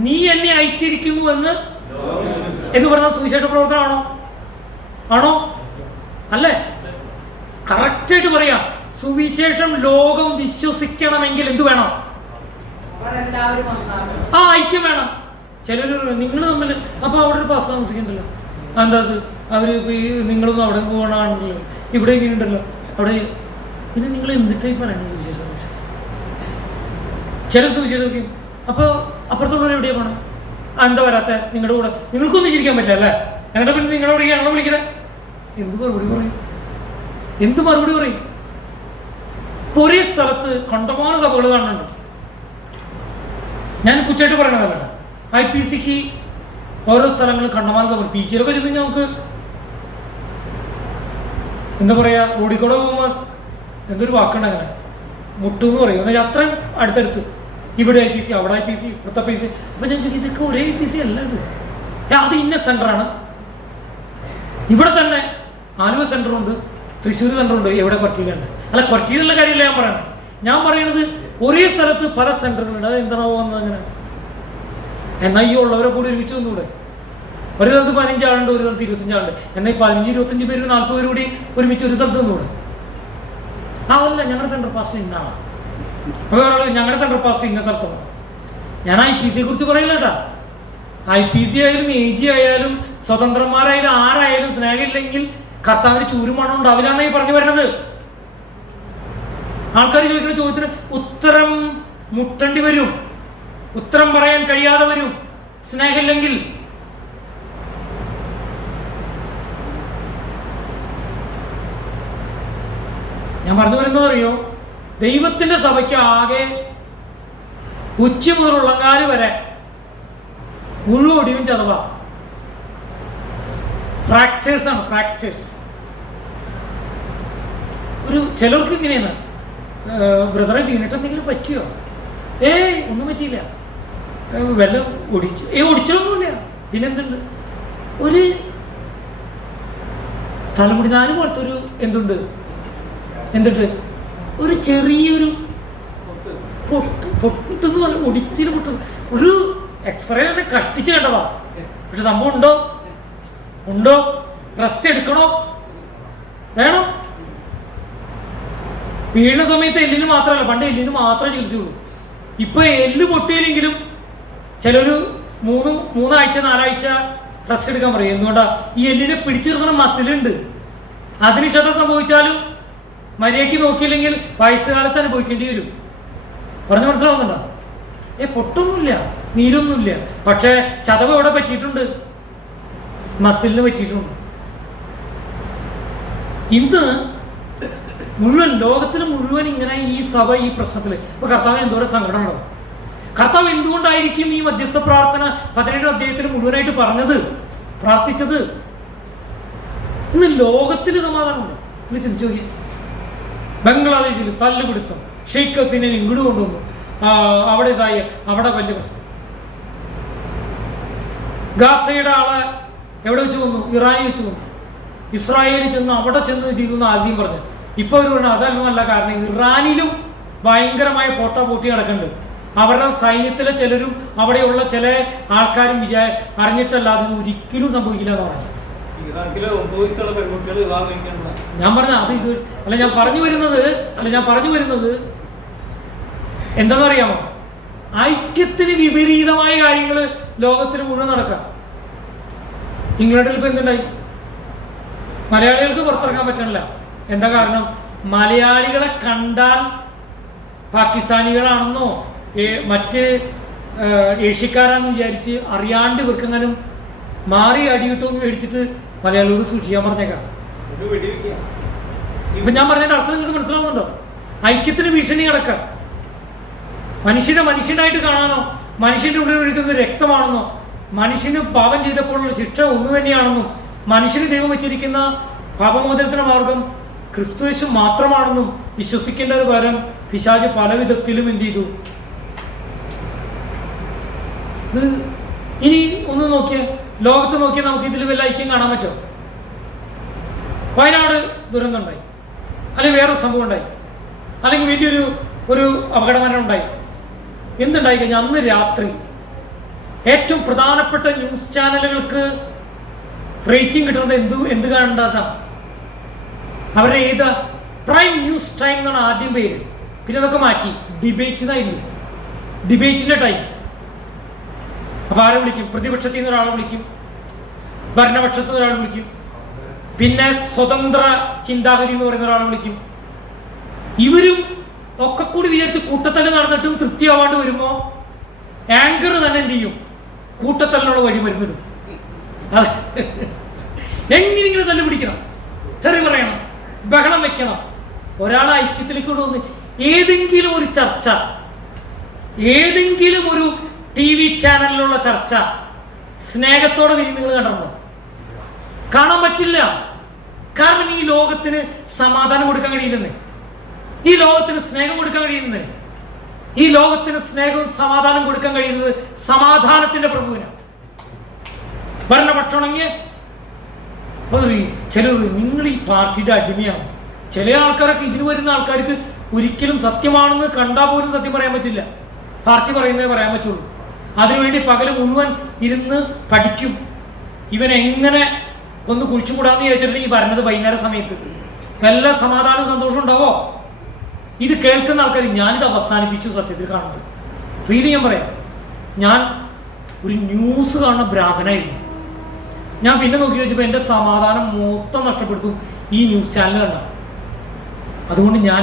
നീ എന്നെ അയച്ചിരിക്കുന്നു എന്ന് പറഞ്ഞ സുവിശേഷ പ്രവർത്തനമാണോ? ആണോ? അല്ലേ? കറക്റ്റായിട്ട് പറയാം. സുവിശേഷം ലോകം വിശ്വസിക്കണമെങ്കിൽ എന്ത് വേണം? ഐക്യം വേണം. ചിലർ നിങ്ങൾ തമ്മിൽ അപ്പൊ അവിടെ ഒരു പാസ് താമസിക്കണ്ടല്ലോ, എന്താ അത് അവര് നിങ്ങളൊന്നും അവിടെ പോകണാണല്ലോ, ഇവിടെ ഇങ്ങനെ ഉണ്ടല്ലോ, അവിടെ പിന്നെ നിങ്ങൾ എന്തിട്ടായി പറയണ സുവിശേഷം? ചില സുവിശേഷം അപ്പൊ അപ്പുറത്തുള്ളവർ എവിടെയാ പോണേ? എന്താ വരാത്ത? നിങ്ങളുടെ കൂടെ നിങ്ങൾക്കൊന്നും ചിരിക്കാൻ പറ്റില്ല അല്ലേ? ഞങ്ങളുടെ പിന്നെ നിങ്ങളുടെ കൂടെ ഞങ്ങളെ വിളിക്കണേ. എന്ത് മറുപടി പറയും? ഒരേ സ്ഥലത്ത് കണ്ടമാന സഭകൾ കാണുന്നുണ്ട്. ഞാൻ കുറ്റമായിട്ട് പറയണതല്ല. IPCക്ക് ഓരോ സ്ഥലങ്ങളിൽ കണ്ടമാന സഭ. പീച്ചിലൊക്കെ ചെന്ന് നമുക്ക് എന്താ പറയാ, റോഡിൽ കൂടെ പോകുമ്പോൾ എന്തൊരു വാക്കുണ്ട് അങ്ങനെ, മുട്ടു എന്ന് പറയും. എന്നാൽ അത്രയും അടുത്തടുത്ത്, ഇവിടെ IPC, അവിടെ IPC, ഇപ്പുറത്തെ IPC. അപ്പം ഞാൻ ചോദിക്കും ഇതൊക്കെ ഒരേ IPC അല്ല ഇത്, അത് ഇന്ന സെൻ്ററാണ്. ഇവിടെ തന്നെ ആലുവ സെൻ്ററുണ്ട്, തൃശ്ശൂർ സെൻ്ററുണ്ട്, എവിടെ കൊരട്ടിയിലുണ്ട്. അല്ല, കൊരട്ടിയിലുള്ള കാര്യമല്ല ഞാൻ പറയണത്. ഞാൻ പറയണത് ഒരേ സ്ഥലത്ത് പല സെൻ്ററുകളുണ്ട്. അത് എന്താണോ വന്നത് അങ്ങനെ? എന്നാൽ ഈ ഉള്ളവരെ കൂടി ഒരുമിച്ച് വന്നൂടെ? ഒരു സ്ഥലത്ത് 15 ആളുണ്ട്, ഒരു സ്ഥലത്ത് 25 ആളുണ്ട്. എന്നാൽ ഈ 15-25 പേര് 40 പേര് കൂടി ഒരുമിച്ച് ഒരു സ്ഥലത്ത് നിന്നൂടെ? അതല്ല, ഞങ്ങളുടെ സെൻട്രൽ പാസ്റ്റ് ഇന്നാളാണ്. അപ്പോൾ ഒരാൾ ഞങ്ങളുടെ സെൻട്രൽ പാസ്റ്റ് ഇന്ന സ്ഥലത്താണ്. ഞാൻ IPC കുറിച്ച് പറയില്ല കേട്ടാ. IPC ആയാലും AG ആയാലും സ്വതന്ത്രന്മാരായാലും ആരായാലും സ്നേഹമില്ലെങ്കിൽ കർത്താവിന് ചൂരുമണം ഉണ്ടാവില്ലാന്ന് ഈ പറഞ്ഞു വരുന്നത്. ആൾക്കാർ ചോദിക്കുന്ന ചോദ്യത്തിന് ഉത്തരം മുട്ടേണ്ടി വരും, ഉത്തരം പറയാൻ കഴിയാതെ വരും സ്നേഹമില്ലെങ്കിൽ. ഞാൻ പറഞ്ഞു വരുന്നത് അറിയോ, ദൈവത്തിന്റെ സഭയ്ക്ക് ആകെ ഉച്ച മുതൽ ഉള്ളങ്കാല് വരെ മുഴുവൻ ഒടിവും ചതവ, ഫ്രാക്ചേഴ്സ് ആണ്, ഫ്രാക്ചേഴ്സ്. ഒരു ചിലർക്ക് ഇങ്ങനെയാണ്, ബ്രദറെ വീണിട്ട് എന്തെങ്കിലും പറ്റിയോ? ഒന്നും പറ്റിയില്ല, വല്ല ഒടിച്ചു, ഒടിച്ചൊന്നുമില്ല. പിന്നെന്തുണ്ട്, ഒരു തലമുടിനാല് പോലത്തെ ഒരു എന്തുണ്ട്, എന്തിട്ട് ഒരു ചെറിയൊരു പൊട്ടെന്ന് പറയും, ഒടിച്ചിൽ പൊട്ടു. ഒരു എക്സ്റേ തന്നെ കഷ്ടിച്ച് കണ്ടതാ. പക്ഷെ സംഭവം ഉണ്ടോ? ഉണ്ടോ? റെസ്റ്റ് എടുക്കണോ? വേണം. വീഴുന്ന സമയത്ത് എല്ലിന് മാത്രമല്ല, പണ്ട് എല്ലിന് മാത്രമേ ചികിത്സയുള്ളൂ. ഇപ്പൊ എല്ല് പൊട്ടിയില്ലെങ്കിലും ചിലൊരു 3 ആഴ്ച 4 ആഴ്ച റെസ്റ്റ് എടുക്കാൻ പറയും. എന്തുകൊണ്ടാ? ഈ എല്ലിനെ പിടിച്ചു നിർത്തുന്ന മസിലുണ്ട്, അതിന് ക്ഷതം സംഭവിച്ചാലും മര്യാദയ്ക്ക് നോക്കിയില്ലെങ്കിൽ വയസ്സുകാലത്ത് അനുഭവിക്കേണ്ടി വരും. പറഞ്ഞു മനസ്സിലാവുന്നുണ്ടോ? പൊട്ടൊന്നുമില്ല, നീരൊന്നുമില്ല, പക്ഷെ ചതവ് എവിടെ പറ്റിയിട്ടുണ്ട്? മസിലിന് പറ്റിയിട്ടുണ്ട്. ഇന്ന് മുഴുവൻ ലോകത്തിൽ മുഴുവൻ ഇങ്ങനെ ഈ സഭ ഈ പ്രശ്നത്തിൽ ഇപ്പൊ കർത്താവ് എന്തോരം സങ്കടം ഉണ്ടാവും. കർത്താവ് എന്തുകൊണ്ടായിരിക്കും ഈ മധ്യസ്ഥ പ്രാർത്ഥന 17 അധ്യായത്തിൽ മുഴുവനായിട്ട് പറഞ്ഞത്, പ്രാർത്ഥിച്ചത്? ഇന്ന് ലോകത്തിൽ സമാധാനമുണ്ടോ? ഇന്ന് ചിന്തിച്ചു നോക്കി. ബംഗ്ലാദേശിൽ തല്ലുപിടുത്തം, ഷെയ്ഖ് ഹസീനെ ഇങ്ങോട്ട് കൊണ്ടുവന്നു, അവിടെ ഇതായി, അവിടെ വലിയ പ്രശ്നം. ഗാസയുടെ ആളെ എവിടെ വെച്ച് കൊന്നു? ഇറാനിൽ വെച്ച് കൊന്നു. ഇസ്രായേലിൽ ചെന്ന് അവിടെ ചെന്ന് ചെയ്തു ആദ്യം പറഞ്ഞു. ഇപ്പൊ അവർ പറഞ്ഞു അതല്ല കാരണം ഇറാനിലും ഭയങ്കരമായ പോട്ടി നടക്കുന്നുണ്ട്. അവരുടെ സൈന്യത്തിലെ ചിലരും അവിടെയുള്ള ചില ആൾക്കാരും അറിഞ്ഞിട്ടല്ലാതെ ഇത് ഒരിക്കലും സംഭവിക്കില്ല എന്ന് പറഞ്ഞു. ഞാൻ പറഞ്ഞ അത് ഇത് അല്ല, ഞാൻ പറഞ്ഞു വരുന്നത് എന്താണെന്നറിയാമോ? ഐക്യത്തിന് വിപരീതമായ കാര്യങ്ങൾ ലോകത്തിന് മുഴുവൻ നടക്കാം. ഇംഗ്ലണ്ടിൽ ഇപ്പൊ എന്തുണ്ടായി? മലയാളികൾക്ക് പുറത്തിറങ്ങാൻ പറ്റണില്ല. എന്താ കാരണം? മലയാളികളെ കണ്ടാൽ പാകിസ്ഥാനികളാണെന്നോ മറ്റ് ഏഷ്യക്കാരാണെന്ന് വിചാരിച്ച് അറിയാണ്ട് ഇവർക്കെങ്ങാനും മാറി അടിയിട്ടോന്ന് മേടിച്ചിട്ട് മലയാളിയോട് സൂക്ഷിക്കാൻ പറഞ്ഞേക്കാം. ഇപ്പൊ ഞാൻ പറഞ്ഞതിന്റെ അർത്ഥം നിങ്ങൾക്ക് മനസ്സിലാവുന്നുണ്ടോ? ഐക്യത്തിന് ഭീഷണി കിടക്കാം. മനുഷ്യനെ മനുഷ്യനായിട്ട് കാണാനോ, മനുഷ്യന്റെ ഉള്ളിൽ ഒഴുകുന്ന രക്തമാണെന്നോ, മനുഷ്യന് പാപം ചെയ്തപ്പോഴുള്ള ശിക്ഷ ഒന്ന് തന്നെയാണെന്നും, മനുഷ്യന് ദൈവം വെച്ചിരിക്കുന്ന പാപമോചനത്തിന്റെ മാർഗം ക്രിസ്തുയേശു മാത്രമാണെന്നും വിശ്വസിക്കേണ്ടത് പകരം പിശാച് പല വിധത്തിലും എന്ത് ചെയ്തു? ഇത് ഇനി ഒന്ന് നോക്കിയാൽ, ലോകത്ത് നോക്കിയാൽ നമുക്ക് ഇതിൽ വല്ല ഐക്യം കാണാൻ പറ്റുമോ? വയനാട് ദുരന്തം ഉണ്ടായി, അല്ലെങ്കിൽ വേറൊരു സംഭവം ഉണ്ടായി, അല്ലെങ്കിൽ ഒരു അപകടമരണം ഉണ്ടായി. എന്തുണ്ടായി കഴിഞ്ഞാൽ അന്ന് രാത്രി ഏറ്റവും പ്രധാനപ്പെട്ട ന്യൂസ് ചാനലുകൾക്ക് റേറ്റിംഗ് കിട്ടുന്നത് എന്ത് കണ്ടാ? അവരുടെ ഏതാ? പ്രൈം ന്യൂസ് ടൈം എന്നാണ് ആദ്യം പേര്. പിന്നെ അതൊക്കെ മാറ്റി ഡിബേറ്റിനായിരുന്നു, ഡിബേറ്റിന്റെ ടൈം. അപ്പൊ ആരെ വിളിക്കും? പ്രതിപക്ഷത്തിൽ നിന്ന് ഒരാളെ വിളിക്കും, ഭരണപക്ഷത്തിൽ നിന്ന് ഒരാളെ വിളിക്കും, പിന്നെ സ്വതന്ത്ര ചിന്താഗതി എന്ന് പറയുന്ന ഒരാളെ വിളിക്കും. ഇവരും ഒക്കെ കൂടി വിചാരിച്ച് കൂട്ടത്തല്ല് നടന്നിട്ടും തൃപ്തിയാവാണ്ട് വരുമ്പോ ആങ്കർ തന്നെ എന്ത് ചെയ്യും? കൂട്ടത്തല്ലിനുള്ള വഴി മരുന്നിടും. എങ്ങനെയെങ്കിലും തല്ല് പിടിക്കണം, തെറി പറയണം, ബഹളം വെക്കണം. ഒരാളെ ഐക്യത്തിലേക്ക് കൊണ്ടുവന്ന് ഏതെങ്കിലും ഒരു ചർച്ച, ഏതെങ്കിലും ഒരു TV ചാനലിലുള്ള ചർച്ച സ്നേഹത്തോടെ വിരി നിങ്ങൾ കണ്ടോ? കാണാൻ പറ്റില്ല. കാരണം ഈ ലോകത്തിന് സമാധാനം കൊടുക്കാൻ കഴിയില്ലെന്ന്. ഈ ലോകത്തിന് സ്നേഹം കൊടുക്കാൻ കഴിയുന്നത്, ഈ ലോകത്തിന് സ്നേഹവും സമാധാനം കൊടുക്കാൻ കഴിയുന്നത് സമാധാനത്തിന്റെ പ്രഭുവിനാണ്. ഭരണപക്ഷമാണെങ്കിൽ ചിലർ നിങ്ങൾ ഈ പാർട്ടിയുടെ അടിമയാണ്. ചില ആൾക്കാരൊക്കെ ഇതിന് വരുന്ന ആൾക്കാർക്ക് ഒരിക്കലും സത്യമാണെന്ന് കണ്ടാൽ പോലും സത്യം പറയാൻ പറ്റില്ല. പാർട്ടി പറയുന്നതേ പറയാൻ പറ്റുള്ളൂ. അതിനുവേണ്ടി പകല് മുഴുവൻ ഇരുന്ന് പഠിക്കും. ഇവൻ എങ്ങനെ ഒന്ന് കുഴിച്ചുകൂടാന്ന് ചോദിച്ചിട്ടുണ്ടെങ്കിൽ ഈ പറഞ്ഞത് വൈകുന്നേര സമയത്ത് വല്ല സമാധാനവും സന്തോഷം ഉണ്ടാവോ? ഇത് കേൾക്കുന്ന ആൾക്കാർ ഞാനിത് അവസാനിപ്പിച്ചു സത്യത്തിൽ കാണുന്നത്. റീലി ഞാൻ പറയാം, ഞാൻ ഒരു ന്യൂസ് കാണുന്ന ഭ്രാന്തനായിരുന്നു. ഞാൻ പിന്നെ നോക്കി വെച്ചപ്പോൾ എൻ്റെ സമാധാനം മൊത്തം നഷ്ടപ്പെടുത്തും ഈ ന്യൂസ് ചാനൽ കണ്ട. അതുകൊണ്ട് ഞാൻ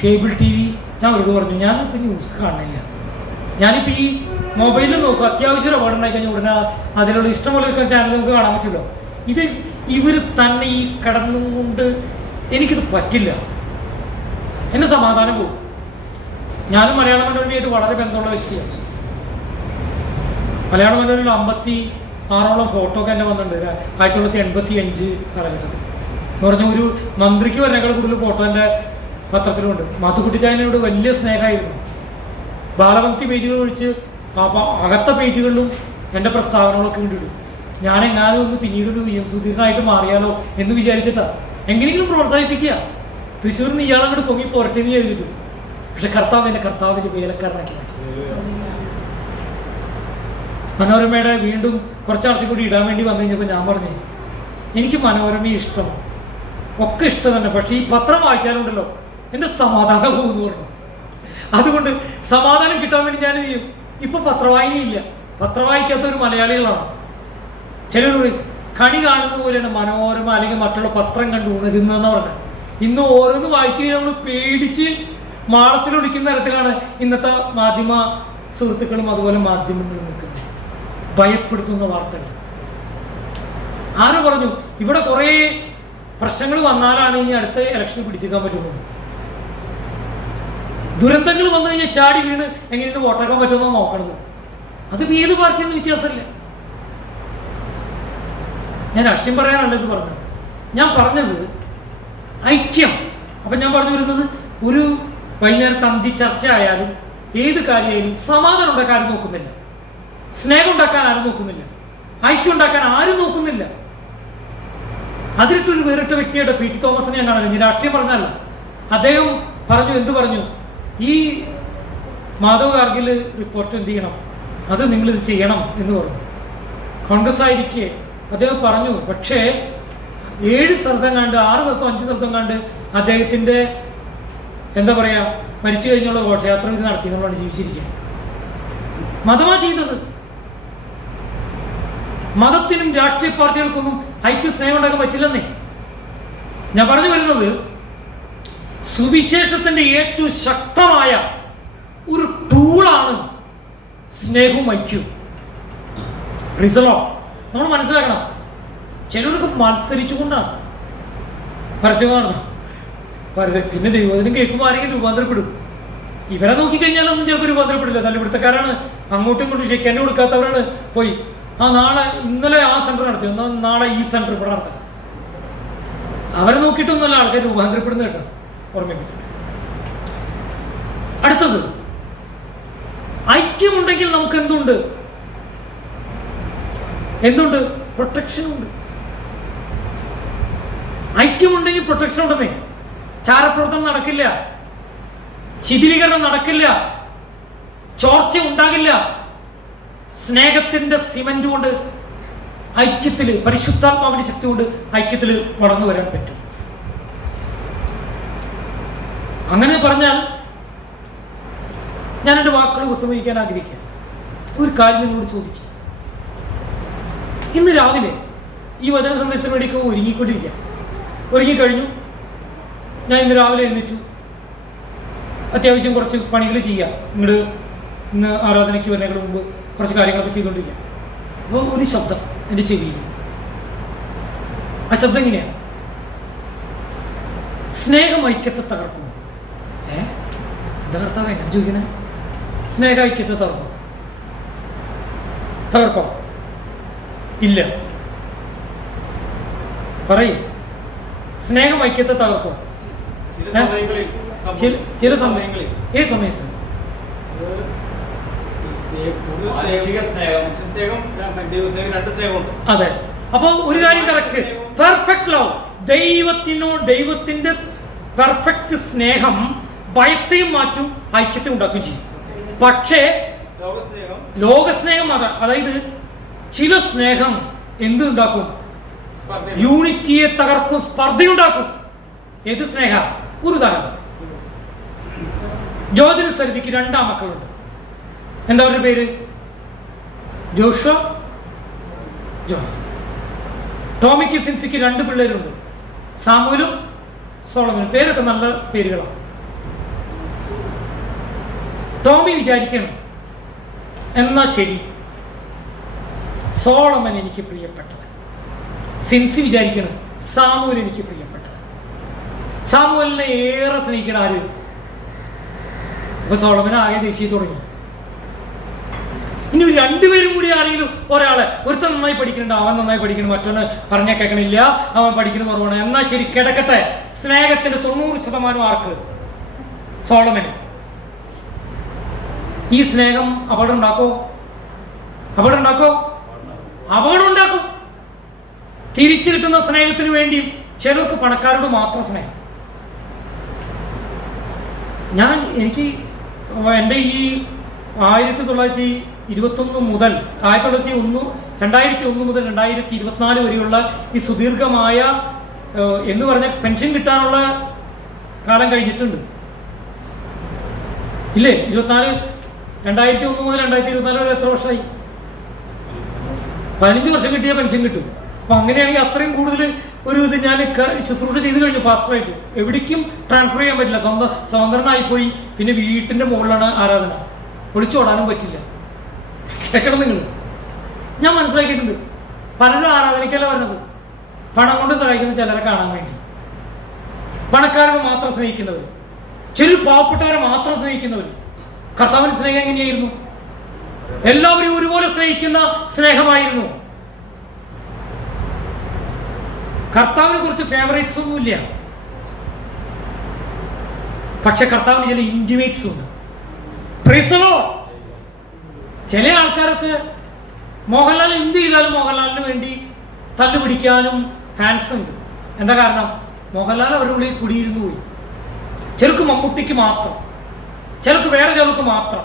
കേബിൾ ടി വി ഞാൻ അവരോട് പറഞ്ഞു ഞാനിപ്പോൾ ന്യൂസ് കാണുന്നില്ല. ഞാനിപ്പോൾ ഈ മൊബൈലിൽ നോക്കും, അത്യാവശ്യം ഒരു അപകടം ഉണ്ടായി കഴിഞ്ഞാൽ ഉടനെ അതിലുള്ള ഇഷ്ടംപോലെ ചാനൽ നമുക്ക് കാണാൻ പറ്റുമല്ലോ. ഇത് ഇവർ തന്നെ ഈ കടന്നുകൊണ്ട് എനിക്കിത് പറ്റില്ല, എൻ്റെ സമാധാനം പോകും. ഞാനും മലയാള മനോരമയായിട്ട് വളരെ ബന്ധമുള്ള വ്യക്തിയാണ്. മലയാള മനോരമയിൽ 56ഓളം ഫോട്ടോ ഒക്കെ എന്നെ വന്നിട്ടുണ്ട് 1985 കാലഘട്ടത്തിൽ. എന്ന് പറഞ്ഞാൽ ഒരു മന്ത്രിക്ക് വരണേക്കാൾ കൂടുതൽ ഫോട്ടോ എൻ്റെ പത്രത്തിലുണ്ട്. മാത്തുക്കുട്ടി ചായനോട് വലിയ സ്നേഹമായിരുന്നു. ബാലഭക്തി പേജുകൾ ഒഴിച്ച് അകത്ത പേജുകളിലും എൻ്റെ പ്രസ്താവനകളൊക്കെ കൊണ്ടിടും. ഞാനെങ്ങാനും ഒന്ന് പിന്നീടൊരു VM സുധീരനായിട്ട് മാറിയാലോ എന്ന് വിചാരിച്ചിട്ടാ. എങ്ങനെയെങ്കിലും പ്രോത്സാഹിപ്പിക്കുക. തൃശ്ശൂരിൽ നിന്ന് ഇയാളങ്ങോട്ട് പൊങ്ങി പോരട്ടെന്ന് വിചാരിച്ചിട്ട്. പക്ഷെ കർത്താവിൻ്റെ വേലക്കാരനാക്കി മാറ്റി. മനോരമയുടെ വീണ്ടും കുറച്ചാളത്തിൽ കൂടി ഇടാൻ വേണ്ടി വന്നു കഴിഞ്ഞപ്പോൾ ഞാൻ പറഞ്ഞു എനിക്ക് മനോരമയെ ഇഷ്ടം ഒക്കെ ഇഷ്ടം തന്നെ, പക്ഷെ ഈ പത്രം വായിച്ചാലുണ്ടല്ലോ എൻ്റെ സമാധാനം പോകുമെന്ന് പറഞ്ഞു. അതുകൊണ്ട് സമാധാനം കിട്ടാൻ വേണ്ടി ഞാൻ ചെയ്യും. ഇപ്പൊ പത്രവായനയില്ല, പത്രവായിക്കാത്ത ഒരു മലയാളികളാണ്. ചിലർ കണി കാണുന്ന പോലെയാണ് മനോരമ അല്ലെങ്കിൽ മറ്റുള്ള പത്രം കണ്ട് ഉണരുന്നതെന്ന് പറഞ്ഞത്. ഇന്ന് ഓരോന്ന് വായിച്ചു കഴിഞ്ഞാൽ നമ്മൾ പേടിച്ച് മാളത്തിലൊടിക്കുന്ന തരത്തിലാണ് ഇന്നത്തെ മാധ്യമ സുഹൃത്തുക്കളും അതുപോലെ മാധ്യമങ്ങളിൽ നിൽക്കുന്നത്. ഭയപ്പെടുത്തുന്ന വാർത്തകൾ. ആരോ പറഞ്ഞു ഇവിടെ കുറേ പ്രശ്നങ്ങൾ വന്നാലാണ് ഇനി അടുത്ത ഇലക്ഷൻ പിടിച്ചേക്കാൻ പറ്റുന്നത്. ദുരന്തങ്ങൾ വന്നു കഴിഞ്ഞാൽ ചാടി വീണ് എങ്ങനെയാണ് വോട്ടാക്കാൻ പറ്റുമെന്നോ നോക്കണത്. അത് ഏത് പാർട്ടിയൊന്നും വ്യത്യാസമില്ല. ഞാൻ രാഷ്ട്രീയം പറയാനല്ല ഇത് പറഞ്ഞത്. ഞാൻ പറഞ്ഞത് ഐക്യം. അപ്പം ഞാൻ പറഞ്ഞു വരുന്നത് ഒരു വൈകുന്നേരം തന്തി ചർച്ച ആയാലും ഏത് കാര്യമായാലും സമാധാനം ഉണ്ടാക്കാൻ ആരും നോക്കുന്നില്ല, സ്നേഹം ഉണ്ടാക്കാൻ ആരും നോക്കുന്നില്ല, ഐക്യം ഉണ്ടാക്കാൻ ആരും നോക്കുന്നില്ല. അതിലിട്ടൊരു വേറിട്ട വ്യക്തിയുടെ PT തോമസിനെ ഞാൻ കാണുന്നു. ഞാൻ രാഷ്ട്രീയം പറഞ്ഞല്ല. അദ്ദേഹം പറഞ്ഞു, എന്ത് പറഞ്ഞു, ഈ മാധവ് ഗാർഗിൽ റിപ്പോർട്ട് എന്ത് ചെയ്യണം, അത് നിങ്ങളിത് ചെയ്യണം എന്ന് പറഞ്ഞു. കോൺഗ്രസ് ആയിരിക്കെ അദ്ദേഹം പറഞ്ഞു. പക്ഷേ 7 സ്ഥലത്തും കണ്ട് 6 സ്ഥലത്തും 5 സ്ഥലത്തും കണ്ട് അദ്ദേഹത്തിൻ്റെ എന്താ പറയുക മരിച്ചു കഴിഞ്ഞുള്ള ഘോഷയാത്ര ഇത് നടത്തി എന്നുള്ളതാണ് ജീവിച്ചിരിക്കുക. മതമാ ചെയ്തത്. മതത്തിനും രാഷ്ട്രീയ പാർട്ടികൾക്കൊന്നും ഐക്യ സ്നേഹം ഉണ്ടാക്കാൻ പറ്റില്ലെന്നേ. ഞാൻ പറഞ്ഞു വരുന്നത് സുവിശേഷത്തിന്റെ ഏറ്റവും ശക്തമായ ഒരു ടൂളാണ് സ്നേഹവും ഐക്യവും. റിസലോ നമ്മൾ മനസ്സിലാക്കണം. ചിലർക്ക് മത്സരിച്ചുകൊണ്ടാണ് പരസ്യമാണ്. പിന്നെ ദൈവത്തിനും കേൾക്കുമ്പോൾ ആരെങ്കിലും രൂപാന്തരപ്പെടും. ഇവരെ നോക്കിക്കഴിഞ്ഞാലൊന്നും ചിലപ്പോൾ രൂപാന്തരപ്പെടില്ല. നല്ല പിടുത്തക്കാരാണ്, അങ്ങോട്ടും ഇങ്ങോട്ടും ക്ഷയിക്കാൻ കൊടുക്കാത്തവരാണ്. പോയി ഇന്നലെ ആ സെന്റർ നടത്തി, നാളെ ഈ സെന്റർ ഇവിടെ നടത്തണം. അവരെ നോക്കിയിട്ടൊന്നുമല്ല ആൾക്കാർ രൂപാന്തരപ്പെടുന്ന കേട്ടോ, ഓർമ്മിപ്പിച്ചത്. അടുത്തത് ഐക്യമുണ്ടെങ്കിൽ നമുക്ക് എന്തുണ്ട്? പ്രൊട്ടക്ഷൻ ഉണ്ട്. ഐക്യമുണ്ടെങ്കിൽ പ്രൊട്ടക്ഷൻ ഉണ്ടെന്നേ. ചാരപ്രവർത്തനം നടക്കില്ല, ശിഥിലീകരണം നടക്കില്ല, ചോർച്ച ഉണ്ടാകില്ല. സ്നേഹത്തിന്റെ സിമന്റ് കൊണ്ട് ഐക്യത്തില്, പരിശുദ്ധാത്മാവിന്റെ ശക്തി കൊണ്ട് ഐക്യത്തില് വളർന്നു വരാൻ പറ്റും. അങ്ങനെ പറഞ്ഞാൽ ഞാൻ എൻ്റെ വാക്കുകൾ ഉപസംഹരിക്കാൻ ആഗ്രഹിക്കാം. ഒരു കാര്യം നിങ്ങളോട് ചോദിക്കാം. ഇന്ന് രാവിലെ ഈ വചന സന്ദേശത്തിന് വേണ്ടിയൊക്കെ ഒരുങ്ങിക്കഴിഞ്ഞു. ഞാൻ ഇന്ന് രാവിലെ എഴുന്നേറ്റു. അത്യാവശ്യം കുറച്ച് പണികൾ ചെയ്യാം. ഇന്ന് ആരാധനയ്ക്ക് വരുന്നതിന് മുമ്പ് കുറച്ച് കാര്യങ്ങളൊക്കെ ചെയ്തുകൊണ്ടിരിക്കാം. അപ്പോൾ ഒരു ശബ്ദം എൻ്റെ ചെവിയിൽ. ആ ശബ്ദം എങ്ങനെയാണ്? സ്നേഹം ഐക്യത്തെ തകർക്കും. എന്താ കർത്താവ് എങ്ങനെ ചോദിക്കണേ? സ്നേഹ ഐക്യത്തെ തകർക്കോ? ഇല്ല. പറയൂ, സ്നേഹം ഐക്യത്തെ തകർക്കോ? ചില സമയങ്ങളിൽ ഏത് സമയത്ത് അതെ. അപ്പൊ ഒരു കാര്യം കറക്റ്റ്, പെർഫെക്റ്റ് ലവ്, ദൈവത്തിന്റെ പെർഫെക്റ്റ് സ്നേഹം ഭയത്തെയും മാറ്റും, ഐക്യത്തെയും ഉണ്ടാക്കുകയും ചെയ്യും. പക്ഷേ ലോകസ്നേഹം അതായത് ചില സ്നേഹം എന്തുണ്ടാക്കും? യൂണിറ്റിയെ തകർക്കും, സ്പർദ്ധയുണ്ടാക്കും. ഏത് സ്നേഹ? ഒരു ഉദാഹരണം, ജോർജിന് സരിതിക്ക് 2 മക്കളുണ്ട്. എന്താ അവരുടെ പേര്? ജോഷ, ജോ. ടോമിക്ക് സിൻസിക്ക് 2 പിള്ളേരുണ്ട്, സാമുവലും സോളമനും. പേരൊക്കെ നല്ല പേരുകളാണ്. ടോമി വിചാരിക്കണം, എന്നാ ശരി, സോളമൻ എനിക്ക് പ്രിയപ്പെട്ടവൻ. സിൻസി വിചാരിക്കണം, സാമുവൽ എനിക്ക് പ്രിയപ്പെട്ടവൻ. സാമുവലിനെ ഏറെ സ്നേഹിക്കണം ആര്? അപ്പൊ സോളമൻ ആകെ ദേഷ്യം തുടങ്ങി. ഇനി 2 പേരും കൂടി ആരെങ്കിലും ഒരാളെ, ഒരുത്തൻ നന്നായി പഠിക്കുന്നുണ്ട്, അവൻ നന്നായി പഠിക്കണം, മറ്റൊന്ന് പറഞ്ഞാൽ കേൾക്കണില്ല, അവൻ പഠിക്കുന്ന കുറവാണ്, എന്നാ ശരി കിടക്കട്ടെ. സ്നേഹത്തിന്റെ 90% ആർക്ക്? സോളമന്. ഈ സ്നേഹം അപകടം ഉണ്ടാക്കോ? അപകടം ഉണ്ടാക്കും. തിരിച്ചു കിട്ടുന്ന സ്നേഹത്തിന് വേണ്ടിയും ചിലർക്ക് പണക്കാരോട് മാത്രം സ്നേഹം. എനിക്ക് എൻ്റെ ഈ 1921 മുതൽ 2001 മുതൽ 2024 വരെയുള്ള ഈ സുദീർഘമായ എന്ന് പറഞ്ഞ പെൻഷൻ കിട്ടാനുള്ള കാലം കഴിഞ്ഞിട്ടുണ്ട് ഇല്ലേ? 2001 മുതൽ 2024 വരെ എത്ര വർഷമായി? 15 വർഷം കിട്ടിയ പെൻഷൻ കിട്ടും. അപ്പൊ അങ്ങനെയാണെങ്കിൽ അത്രയും കൂടുതൽ ഒരു ഇത് ഞാൻ ശുശ്രൂഷ ചെയ്ത് കഴിഞ്ഞു പാസ്റ്ററായിട്ട്. എവിടേക്കും ട്രാൻസ്ഫർ ചെയ്യാൻ പറ്റില്ല, സ്വതന്ത്രനായിപ്പോയി. പിന്നെ വീട്ടിന്റെ മുകളിലാണ് ആരാധന, ഒളിച്ചോടാനും പറ്റില്ല. കേൾക്കണം നിങ്ങൾ, ഞാൻ മനസ്സിലാക്കിയിട്ടുണ്ട്. പലരും ആരാധനയ്ക്കല്ല പറഞ്ഞത്, പണം കൊണ്ട് സഹായിക്കുന്ന ചിലരെ കാണാൻ വേണ്ടി, പണക്കാരെ മാത്രം സ്നേഹിക്കുന്നവർ, ചില പാവപ്പെട്ടവരെ മാത്രം സ്നേഹിക്കുന്നവർ. കർത്താവിന്റെ സ്നേഹം എങ്ങനെയായിരുന്നു? എല്ലാവരും ഒരുപോലെ സ്നേഹിക്കുന്ന സ്നേഹമായിരുന്നു. കർത്താവിനെ കുറിച്ച് ഫേവറേറ്റ്സ് ഒന്നുമില്ല, പക്ഷെ കർത്താവിന് ചില ഇന്റിമേറ്റ്സ് ഉണ്ട്. Price the Lord. ചില ആൾക്കാരൊക്കെ മോഹൻലാൽ എന്ത് ചെയ്താലും മോഹൻലാലിന് വേണ്ടി തല്ലുപിടിക്കാനും ഫാൻസ് ഉണ്ട്. എന്താ കാരണം? മോഹൻലാൽ അവരുടെ ഉള്ളിൽ കുടിയിരുന്നു പോയി. ചിലർക്ക് മമ്മൂട്ടിക്ക് മാത്രം, ചിലർക്ക് വേറെ ചിലർക്ക് മാത്രം.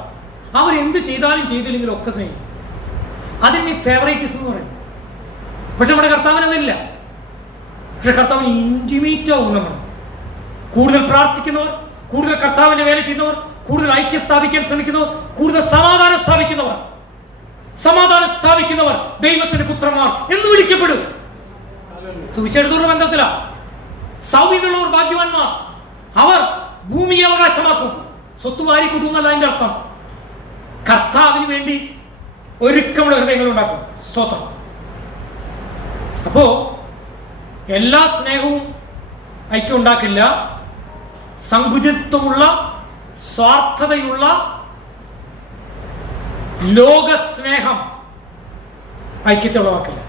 അവരെന്ത് ചെയ്താലും ചെയ്തില്ലെങ്കിലും ഒക്കെ സ്നേഹിക്കും. അതിന് ഫേവറേറ്റിസം എന്ന് പറയുന്നത്. പക്ഷെ നമ്മുടെ കർത്താവിന് അതില്ല. പക്ഷെ കർത്താവിന് ഇന്റിമേറ്റ് ആവും. നമ്മൾ കൂടുതൽ പ്രാർത്ഥിക്കുന്നവർ, കൂടുതൽ കർത്താവിന്റെ വേല ചെയ്യുന്നവർ, കൂടുതൽ ഐക്യം സ്ഥാപിക്കാൻ ശ്രമിക്കുന്നവർ, കൂടുതൽ സമാധാനം സ്ഥാപിക്കുന്നവർ ദൈവത്തിന്റെ പുത്രന്മാർ എന്ന് വിളിക്കപ്പെടും. സുവിശേഷത്തോടുള്ള ബന്ധത്തില സൗമ്യതയുള്ളവർ ഭാഗ്യവാന്മാർ, അവർ ഭൂമിയെ അവകാശമാക്കും. സ്വത്ത് വാരി കൂട്ടുന്നല്ല അതിന്റെ അർത്ഥം. കർത്താവിന് വേണ്ടി ഒരുക്കമുള്ള ഹൃദയങ്ങൾ ഉണ്ടാക്കും. സ്തോത്രം. അപ്പോ എല്ലാ സ്നേഹവും ഐക്യം ഉണ്ടാക്കില്ല. സങ്കുചിത്വമുള്ള, സ്വാർത്ഥതയുള്ള ലോകസ്നേഹം ഐക്യത്തെ ഉളവാക്കില്ല.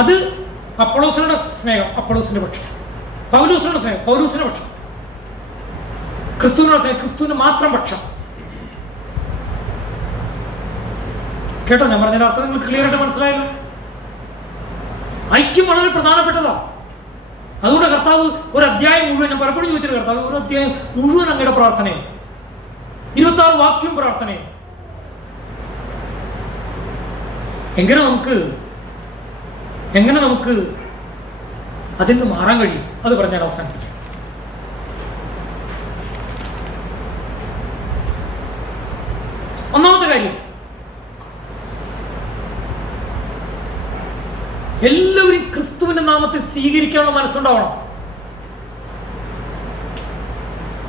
അത് അപ്പൊളോസിന്റെ സ്നേഹം അപ്പൊളോസിന്റെ പക്ഷം, പൗലോസിന്റെ സ്നേഹം പൗലോസിന്റെ പക്ഷം, ക്രിസ്തുവിനുള്ള സ്നേഹം ക്രിസ്തുവിന് മാത്രം പക്ഷം. കേട്ടോ ഞാൻ പറഞ്ഞതിന്റെ അർത്ഥം നിങ്ങൾ ക്ലിയർ ആയിട്ട് മനസ്സിലായല്ലോ? ഐക്യം വളരെ പ്രധാനപ്പെട്ടതാ. അതുകൊണ്ട് കർത്താവ് ഒരു അധ്യായം മുഴുവൻ, ഞാൻ പലപ്പോഴും ചോദിച്ചിട്ട്, കർത്താവ് ഒരു അധ്യായം മുഴുവൻ അങ്ങയുടെ പ്രാർത്ഥനയും 26 വാക്യവും പ്രാർത്ഥനയും. എങ്ങനെ നമുക്ക് അതിൽ നിന്ന് മാറാൻ കഴിയും? അത് പറഞ്ഞാൽ അവസാനിപ്പിക്കാം. ഒന്നാമത്തെ കാര്യം, എല്ലാവരും ക്രിസ്തുവിന്റെ നാമത്തെ സ്വീകരിക്കാനുള്ള മനസ്സുണ്ടാവണം.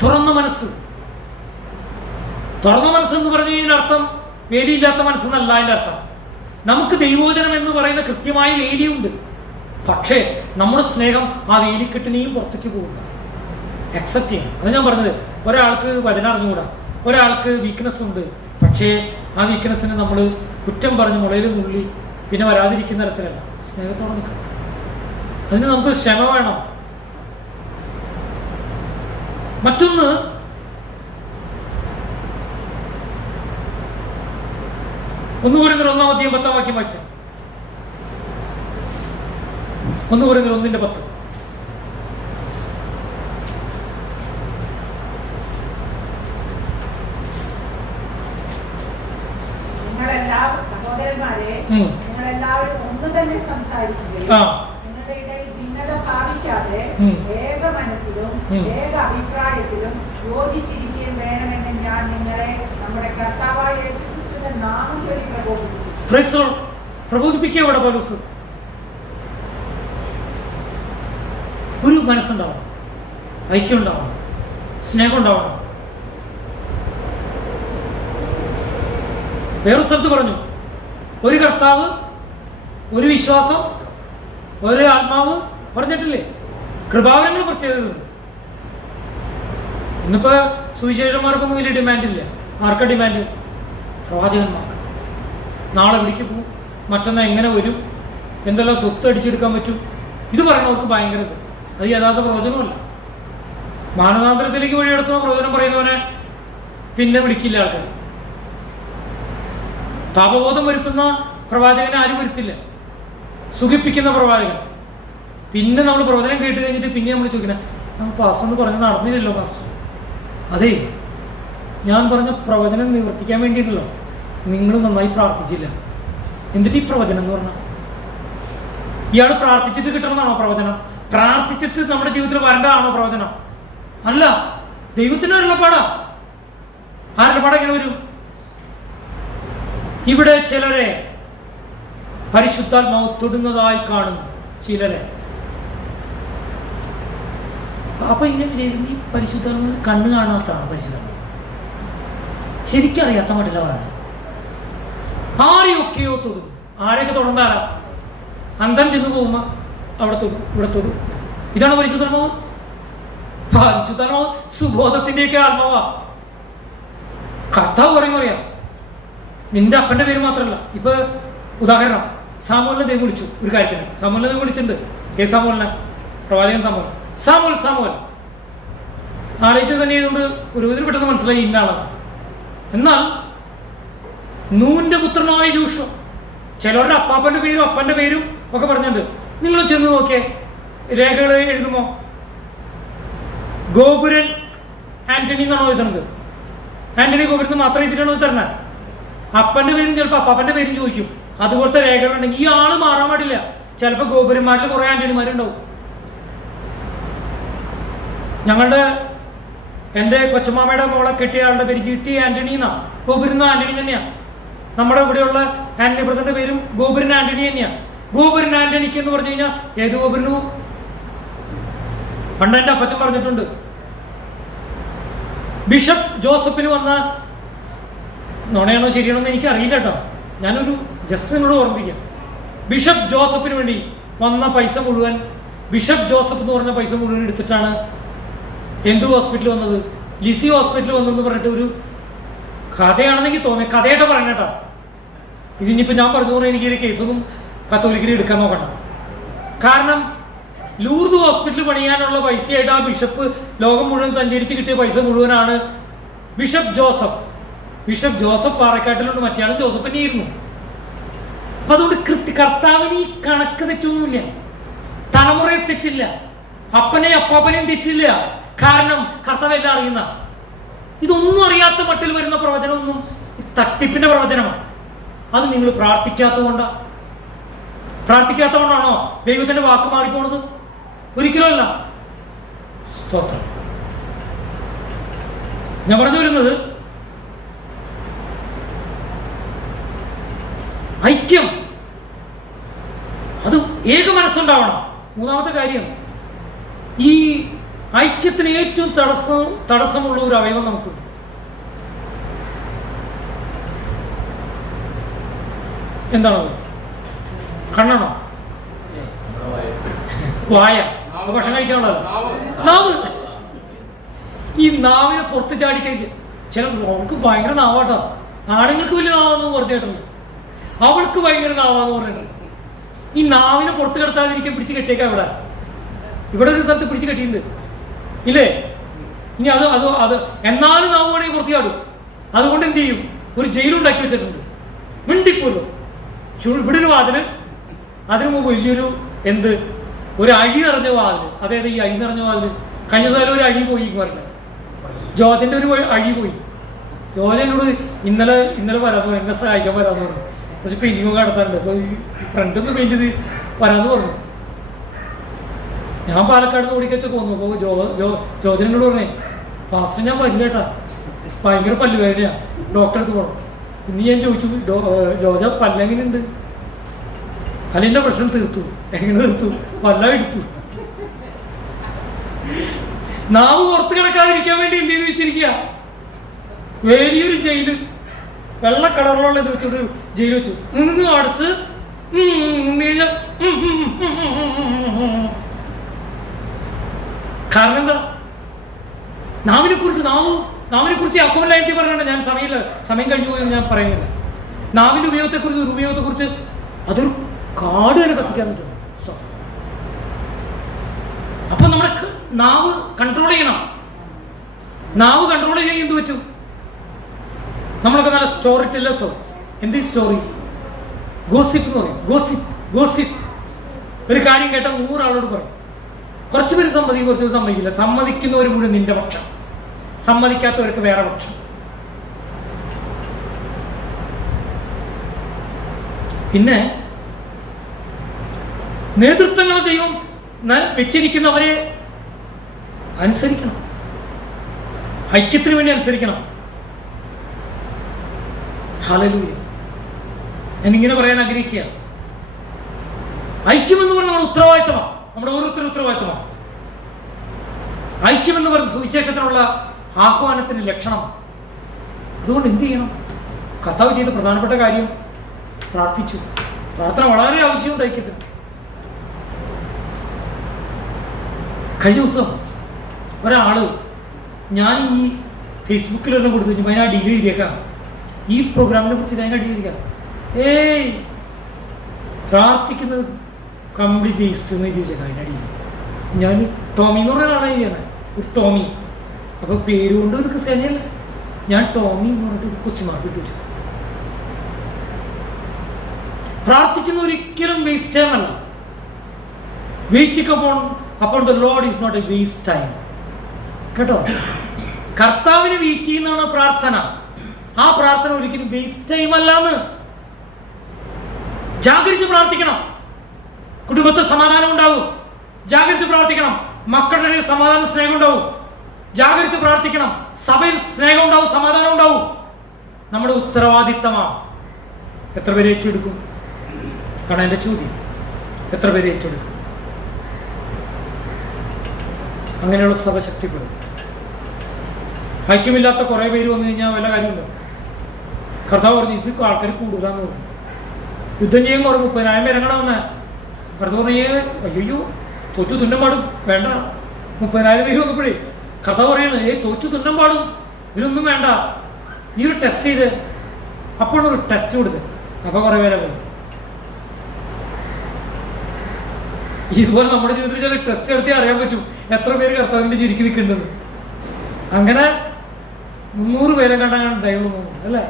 തുറന്ന മനസ്സ് എന്ന് പറഞ്ഞു കഴിഞ്ഞാൽ അർത്ഥം വേലിയില്ലാത്ത മനസ്സെന്നല്ല. അതിൻ്റെ അർത്ഥം നമുക്ക് ദൈവവചനം എന്ന് പറയുന്ന കൃത്യമായ വേലിയുണ്ട്. പക്ഷേ നമ്മുടെ സ്നേഹം ആ വേലിക്കെട്ടിനെയും പുറത്തേക്ക് പോകുന്നു. അക്സെപ്റ്റ് ചെയ്യണം. അത് ഞാൻ പറഞ്ഞത്, ഒരാൾക്ക് വചനം അറിഞ്ഞുകൂടാ, ഒരാൾക്ക് വീക്ക്നെസ് ഉണ്ട്. പക്ഷേ ആ വീക്ക്നെസ്സിന് നമ്മൾ കുറ്റം പറഞ്ഞ് മുളയിൽ നുള്ളി പിന്നെ വരാതിരിക്കുന്ന തരത്തിലല്ല, സ്നേഹത്തോടെ നിൽക്കണം. അതിന് നമുക്ക് ക്ഷമ വേണം. മറ്റൊന്ന്, ഒന്ന് പറയുന്നത് 1-ാം 10-ാം വാക്യം വായിച്ച 1:10. സഹോദരന്മാരെ, നിങ്ങളെല്ലാവരും ഒന്ന് തന്നെ സംസാരിക്കുകയും നിങ്ങളുടെ ഇടയിൽ ഭിന്നത സ്ഥാപിക്കാതെ ഏക മനസ്സിലും ഏക അഭിപ്രായത്തിലും യോജിച്ചിരിക്കുകയും വേണമെന്ന് ഞാൻ നിങ്ങളെ നമ്മുടെ കർത്താവായ യേശുക്രിസ്തുവിന്റെ നാമം ചൊല്ലി പ്രബോധിപ്പിക്കുക. അവിടെ പൗലോസ് ഒരു മനസ്സുണ്ടാവണം, ഐക്യം ഉണ്ടാവണം, സ്നേഹം ഉണ്ടാവണം. വേറൊരു സ്ഥലത്ത് പറഞ്ഞു, ഒരു കർത്താവ്, ഒരു വിശ്വാസം, ഒരു ആത്മാവ് പറഞ്ഞിട്ടില്ലേ? കൃപാവരങ്ങൾ പ്രത്യേകതയുണ്ട്. ഇന്നിപ്പോ സുവിശേഷന്മാർക്കൊന്നും വലിയ ഡിമാൻഡില്ല. ആർക്കാ ഡിമാൻഡ്? പ്രവാചകന്മാർക്ക്. നാളെ എവിടേക്ക് പോകും, മറ്റന്നാൾ എങ്ങനെ വരും, എന്തെല്ലാം സ്വത്ത് അടിച്ചെടുക്കാൻ പറ്റും, ഇത് പറയണവർക്ക് ഭയങ്കര ഇത്. അത് യഥാർത്ഥ പ്രവചനമല്ല. മാനസാന്തരത്തിലേക്ക് വഴിയെടുത്തുന്ന പ്രവചനം പറയുന്നവനെ പിന്നെ വിളിക്കില്ല ആൾക്കാർ. പാപബോധം വരുത്തുന്ന പ്രവാചകനെ ആരും വരുത്തില്ല. സുഖിപ്പിക്കുന്ന പ്രവാചകൻ. പിന്നെ നമ്മൾ പ്രവചനം കേട്ട് കഴിഞ്ഞിട്ട് പിന്നെ നമ്മൾ ചോദിക്കണം, പാസ്റ്റർ എന്ന് പറഞ്ഞ് നടന്നില്ലല്ലോ പാസ്റ്റർ. അതെ, ഞാൻ പറഞ്ഞ പ്രവചനം നിവർത്തിക്കാൻ വേണ്ടിയിട്ടല്ലോ നിങ്ങൾ നന്നായി പ്രാർത്ഥിച്ചില്ല. എന്നിട്ട് ഈ പ്രവചനം എന്ന് പറഞ്ഞാൽ ഇയാൾ പ്രാർത്ഥിച്ചിട്ട് കിട്ടണമെന്നാണോ പ്രവചനം? പ്രാർത്ഥിച്ചിട്ട് നമ്മുടെ ജീവിതത്തിൽ വരേണ്ടതാണോ പ്രവചനം? അല്ല, ദൈവത്തിന് അരുളപ്പാടാ. അരുളപ്പാട് എങ്ങനെ വരും? ഇവിടെ ചിലരെ പരിശുദ്ധാത്മാവ് തൊടുന്നതായി കാണുന്നു. ചിലരെ അപ്പൊ ഇങ്ങനെ ചെയ്ത് ഈ പരിശുദ്ധാത്മാവ് കണ്ണ് കാണാത്തതാണ് പരിശുദ്ധാത്മാവ്. ശരിക്കറിയാത്ത മട്ടില്ല പറയണേ. ആരെയൊക്കെയോ തൊടും. ആരെയൊക്കെ തൊടുന്നാരാ? അന്തം ചെന്ന് പോകുമ്പോ അവിടെ തൊടും, ഇവിടെ തൊടും. ഇതാണ് പരിശുദ്ധാത്മാവ്. പരിശുദ്ധാത്മാവ് സുബോധത്തിന്റെയൊക്കെ ആത്മാവാ. കർത്താവ് അറിയാം, നിന്റെ അപ്പന്റെ പേര് മാത്രമല്ല. ഇപ്പൊ ഉദാഹരണം, സാമുവലിനെ ദൈവം വിളിച്ചു ഒരു കാര്യത്തിന്. സാമുവലിനെ ദൈവം വിളിച്ചിട്ടുണ്ട്. സാമുവലിനെ, പ്രവാചകൻ സാമുവൽ ആലോചിച്ച് തന്നെ ചെയ്തുകൊണ്ട് ഒരു വിധത്തിൽ പെട്ടെന്ന് മനസ്സിലായി ഇന്ന ആളാണ്. എന്നാൽ നൂന്റെ പുത്രനായ ജോഷുവ, ചിലവരുടെ അപ്പാപ്പന്റെ പേരും അപ്പന്റെ പേരും ഒക്കെ പറഞ്ഞിട്ടുണ്ട്. നിങ്ങൾ ചെന്ന് നോക്കിയേ, രേഖകൾ എഴുതുമോ? ഗോപുരൻ ആന്റണി എന്നാണോ എഴുതുന്നത്? ആന്റണി ഗോപുരത്തിന് മാത്രം എഴുതിയിട്ടാണോ തരുന്നത്? അപ്പന്റെ പേരും ചിലപ്പോൾ അപ്പാപ്പന്റെ പേരും ചോദിക്കും. അതുപോലത്തെ രേഖകളുണ്ടെങ്കിൽ ഈ ആള് മാറാൻ പാടില്ല. ചിലപ്പോൾ ഗോപുരന്മാരിൽ കുറെ ആന്റണിമാരുണ്ടാവും. എൻ്റെ കൊച്ചമാമയുടെ മോളെ കെട്ടിയ ആളുടെ പേര് GT ആന്റണി എന്നാ. ഗോപുരൻ ആന്റണി തന്നെയാണ്. നമ്മുടെ ഇവിടെയുള്ള ആന്റണി ബ്രദറിന്റെ പേരും ഗോപുരൻ ആന്റണി തന്നെയാണ്. ഗോപുരൻ ആന്റണിക്ക് എന്ന് പറഞ്ഞു കഴിഞ്ഞാൽ ഏത് ഗോപുരനു? പണ്ട് എൻ്റെ അപ്പച്ചൻ പറഞ്ഞിട്ടുണ്ട്, ബിഷപ്പ് ജോസഫിന് വന്ന, നുണയാണോ ശരിയാണോ എന്ന് എനിക്ക് അറിയില്ല കേട്ടോ, ഞാനൊരു ജസ്റ്റ് നിങ്ങളോട് ഓർമ്മിപ്പിക്കാം. ബിഷപ്പ് ജോസഫിന് വേണ്ടി വന്ന പൈസ മുഴുവൻ, ബിഷപ്പ് ജോസഫ് എന്ന് പറഞ്ഞ പൈസ മുഴുവൻ എടുത്തിട്ടാണ് എന്ത് ഹോസ്പിറ്റൽ വന്നത്? ലിസി ഹോസ്പിറ്റൽ വന്നെന്ന് പറഞ്ഞിട്ട് ഒരു കഥയാണെന്നെങ്കിൽ തോന്നി. കഥയായിട്ട് പറയണ കേട്ടോ. ഇതിനിപ്പോൾ ഞാൻ പറഞ്ഞു പറഞ്ഞാൽ എനിക്ക് ഒരു കേസൊന്നും കത്തോലിക്കരി എടുക്കാൻ നോക്കണ്ട. കാരണം ലൂർദ് ഹോസ്പിറ്റൽ പണിയാനുള്ള പൈസയായിട്ട് ആ ബിഷപ്പ് ലോകം മുഴുവൻ സഞ്ചരിച്ച് കിട്ടിയ പൈസ മുഴുവനാണ് ബിഷപ്പ് ജോസഫ് പാറക്കാട്ടിലുണ്ട്. മറ്റേ ജോസഫ് തന്നെയായിരുന്നു. അപ്പൊ അതുകൊണ്ട് കർത്താവിന് ഈ കണക്ക് തെറ്റൊന്നുമില്ല, തലമുറയെ തെറ്റില്ല, അപ്പനെയും അപ്പാപ്പനെയും തെറ്റില്ല. കാരണം കർത്താവ് എല്ലാം അറിയുന്ന. ഇതൊന്നും അറിയാത്ത മട്ടിൽ വരുന്ന പ്രവചനമൊന്നും തട്ടിപ്പിന്റെ പ്രവചനമാണ്. അത് നിങ്ങൾ പ്രാർത്ഥിക്കാത്തതുകൊണ്ടാണോ ദൈവത്തിന്റെ വാക്ക് മാറിപ്പോണത്? ഒരിക്കലുമല്ല. സ്തോത്രം. ഞാൻ പറഞ്ഞു വരുന്നത്, ഐക്യം, അത് ഏക മനസ്സുണ്ടാവണം. മൂന്നാമത്തെ കാര്യം, ഈ ഐക്യത്തിന് ഏറ്റവും തടസ്സമുള്ള ഒരു അവയവം നമുക്കുണ്ട്. എന്താണത്? കണ്ണാണോ? വായ. ഭക്ഷണം കഴിക്കാനുള്ളതല്ല, നാവ്. ഈ നാവിനെ പുറത്ത് ചാടിക്കഴിഞ്ഞ് ചില അവൾക്ക് ഭയങ്കര നാവാട്ടോ. ആണുങ്ങൾക്ക് വലിയ നാവാന്ന് പറഞ്ഞിട്ടുണ്ട്, അവൾക്ക് ഭയങ്കര നാവാന്ന് പറഞ്ഞിട്ടുണ്ട്. ഈ നാവിനെ പുറത്ത് കിടത്താതിരിക്കാൻ പിടിച്ച് കെട്ടിയേക്കാം. ഇവിടെ ഒരു സ്ഥലത്ത് പിടിച്ച് കെട്ടിയിട്ടുണ്ട് ഇല്ലേ? ഇനി അത് എന്നാലും നാം വേണമെങ്കിൽ വൃത്തിയാടും. അതുകൊണ്ട് എന്ത് ചെയ്യും? ഒരു ജയിലുണ്ടാക്കി വെച്ചിട്ടുണ്ട്. മിണ്ടിപ്പോലും ഇവിടെ ഒരു വാതില്, അതിന് മുമ്പ് വലിയൊരു ഒരു അഴി നിറഞ്ഞ വാതില്. അതായത് ഈ അഴി നിറഞ്ഞ വാതില് കഴിഞ്ഞ ദിവസം ഒരു അഴി പോയി പറഞ്ഞ ജോജന്റെ ഒരു അഴി പോയി. ജോജനോട് ഇന്നലെ വരാന്ന് എന്നെ സഹായിക്കാൻ വരാന്ന് പറഞ്ഞു. കുറച്ച് പെയിന്റിംഗ് ഒക്കെ നടത്താറുണ്ട്. അപ്പോൾ ഈ ഫ്രണ്ട് ഒന്ന് പെയിന്റ് ചെയ്ത് വരാന്ന് പറഞ്ഞു. ഞാൻ പാലക്കാട് നിന്ന് ഓടിക്കച്ച പോന്നു. അപ്പോൾ ജോജനോട് പറഞ്ഞേ, ഫാസ്റ്റ് ഞാൻ വരില്ല കേട്ടാ, ഭയങ്കര പല്ലുവേദനയാ, ഡോക്ടറെ അടുത്ത് പോകണം. ഇന്ന് ഞാൻ ചോദിച്ചു, ജോജ പല്ലെങ്ങനെയുണ്ട്? പല്ലിന്റെ പ്രശ്നം തീർത്തു. എങ്ങനെ തീർത്തു? പല്ല എടുത്തു. നാവ് പുറത്ത് കിടക്കാതിരിക്കാൻ വേണ്ടി എന്ത് ചെയ്ത് വെച്ചിരിക്കുക? വലിയൊരു ജയില്, വെള്ള കളറിലുള്ള ഇത് വെച്ചൊരു ജയിൽ വെച്ചു. നിന്ന് അടച്ച് കാരണം എന്താ? നാവിനെ കുറിച്ച് അക്കോമലായിട്ട് പറഞ്ഞിട്ടുണ്ട്. ഞാൻ സമയം കഴിഞ്ഞു പോയെന്ന് ഞാൻ പറയുന്നില്ല. നാവിന്റെ ഉപയോഗത്തെക്കുറിച്ച്, ദുരുപയോഗത്തെക്കുറിച്ച് അതൊരു കാട് തന്നെ കത്തിക്കാൻ പറ്റും. അപ്പൊ നമ്മുടെ നാവ് കൺട്രോൾ ചെയ്യണം. നാവ് കൺട്രോൾ ചെയ്യാൻ എന്ത് പറ്റും? നമ്മളൊക്കെ നല്ല സ്റ്റോറി ടെല്ലേഴ്സോ. എന്ത് സ്റ്റോറി? ഗോസിപ്പ് എന്ന് പറയും. ഗോസിപ്പ് ഒരു കാര്യം കേട്ടാൽ 100 ആളോട് പറയും. കുറച്ച് പേര് സമ്മതിക്കും, കുറച്ച് പേര് സമ്മതിക്കില്ല. സമ്മതിക്കുന്നവർ മുഴുവൻ നിന്റെ പക്ഷം, സമ്മതിക്കാത്തവർക്ക് വേറെ പക്ഷം. പിന്നെ നേതൃത്വങ്ങളെ ദൈവം വെച്ചിരിക്കുന്നവരെ അനുസരിക്കണം. ഐക്യത്തിന് വേണ്ടി അനുസരിക്കണം. ഹല്ലേലൂയ. ഞാനിങ്ങനെ പറയാൻ ആഗ്രഹിക്കുക, ഐക്യമെന്ന് പറയുന്നത് നമ്മുടെ ഉത്തരവാദിത്തമാണ്. നമ്മുടെ ഓരോരുത്തരും ഉത്തരവാദിത്തമാണ്. ഐക്യമെന്ന് പറയുന്നത് സുവിശേഷത്തിനുള്ള ആഹ്വാനത്തിന്റെ ലക്ഷണമാണ്. അതുകൊണ്ട് എന്ത് ചെയ്യണം? കർത്താവ് ചെയ്ത പ്രധാനപ്പെട്ട കാര്യം പ്രാർത്ഥിച്ചു. പ്രാർത്ഥന വളരെ ആവശ്യമുണ്ട് ഐക്യത്തിന്. കഴിഞ്ഞ ദിവസം ഒരാള്, ഞാൻ ഈ ഫേസ്ബുക്കിലെല്ലാം കൊടുത്തു കഴിഞ്ഞപ്പോൾ അതിനാ ഡീൽ എഴുതിയേക്കാം, ഈ പ്രോഗ്രാമിനെ കുറിച്ച് ഞാൻ ഡീൽ എഴുതിയേക്കാം. പ്രാർത്ഥിക്കുന്നത് കംപ്ലീറ്റ് വേസ്റ്റ് എന്ന് എഴുതി വെച്ചേക്കാം അതിനടിയിൽ. ഞാൻ ടോമി എന്ന് പറഞ്ഞ ഒരാളാണ് എഴുതിയാണ്, ഒരു ടോമി. അപ്പോൾ പേര് കൊണ്ട് ഒരു ക്രിസ്ത്യാനിയല്ല, ഞാൻ ടോമി എന്ന് പറഞ്ഞിട്ട് ഒരു ക്വസ്റ്റ്യൻ മാർക്ക് ഇട്ട് വെച്ചു. പ്രാർത്ഥിക്കുന്ന ഒരിക്കലും വേസ്റ്റ് ടൈം അല്ല. Waiting upon the Lord is not a waste time. കേട്ടോ? കർത്താവിനെ വെയിറ്റ് ചെയ്യുന്നതാണ് പ്രാർത്ഥന. ആ പ്രാർത്ഥന ഒരിക്കലും വേസ്റ്റ് ടൈം അല്ലാന്ന്. ജാഗരിച്ച് പ്രാർത്ഥിക്കണം. കുടുംബത്തിൽ സമാധാനം ഉണ്ടാവും. ജാഗരിച്ച് പ്രാർത്ഥിക്കണം. മക്കളുടെ ഇടയിൽ സമാധാനം, സ്നേഹം ഉണ്ടാവും. ജാഗരിച്ച് പ്രാർത്ഥിക്കണം. സഭയിൽ സ്നേഹം ഉണ്ടാവും, സമാധാനം ഉണ്ടാവും. നമ്മുടെ ഉത്തരവാദിത്തമാണ്. എത്ര പേര് ഏറ്റെടുക്കും? കാരണം എൻ്റെ ചോദ്യം, എത്ര പേര് ഏറ്റെടുക്കും? അങ്ങനെയുള്ള സഭ ശക്തിപ്പെടും. ഐക്യമില്ലാത്ത കുറേ പേര് വന്നു കഴിഞ്ഞാൽ വല്ല കാര്യമുണ്ടോ? കർത്താവ് പറഞ്ഞു ഇത് ആൾക്കാർ കൂടുതലാന്ന് പറഞ്ഞു. യുദ്ധം ചെയ്യാൻ കുറവ് 30,000 പേര് എങ്ങനെ വന്നേ? കർത്താവ് പറഞ്ഞേ അയ്യോ തോറ്റു തുന്നം പാടും, വേണ്ട. 30,000 പേര് വന്നപ്പോഴേ കർത്താവ് പറയണേ തോറ്റു തുന്നം പാടും, ഇതൊന്നും വേണ്ട, നീ ഒരു ടെസ്റ്റ് ചെയ്ത്. അപ്പോഴാണ് ഒരു ടെസ്റ്റ് കൊടുത്ത്. അപ്പോൾ കുറേ പേരെ പോയി. ഇതുപോലെ നമ്മുടെ ജീവിതത്തിൽ ചില ടെസ്റ്റ് നടത്തി അറിയാൻ പറ്റും എത്ര പേര് കർത്താവിൻ്റെ ചിരിക്ക് നിൽക്കുന്നുണ്ടെന്ന്. അങ്ങനെ 300 പേരെ കണ്ടാണ് ദൈവം പോകുന്നത് അല്ലേ?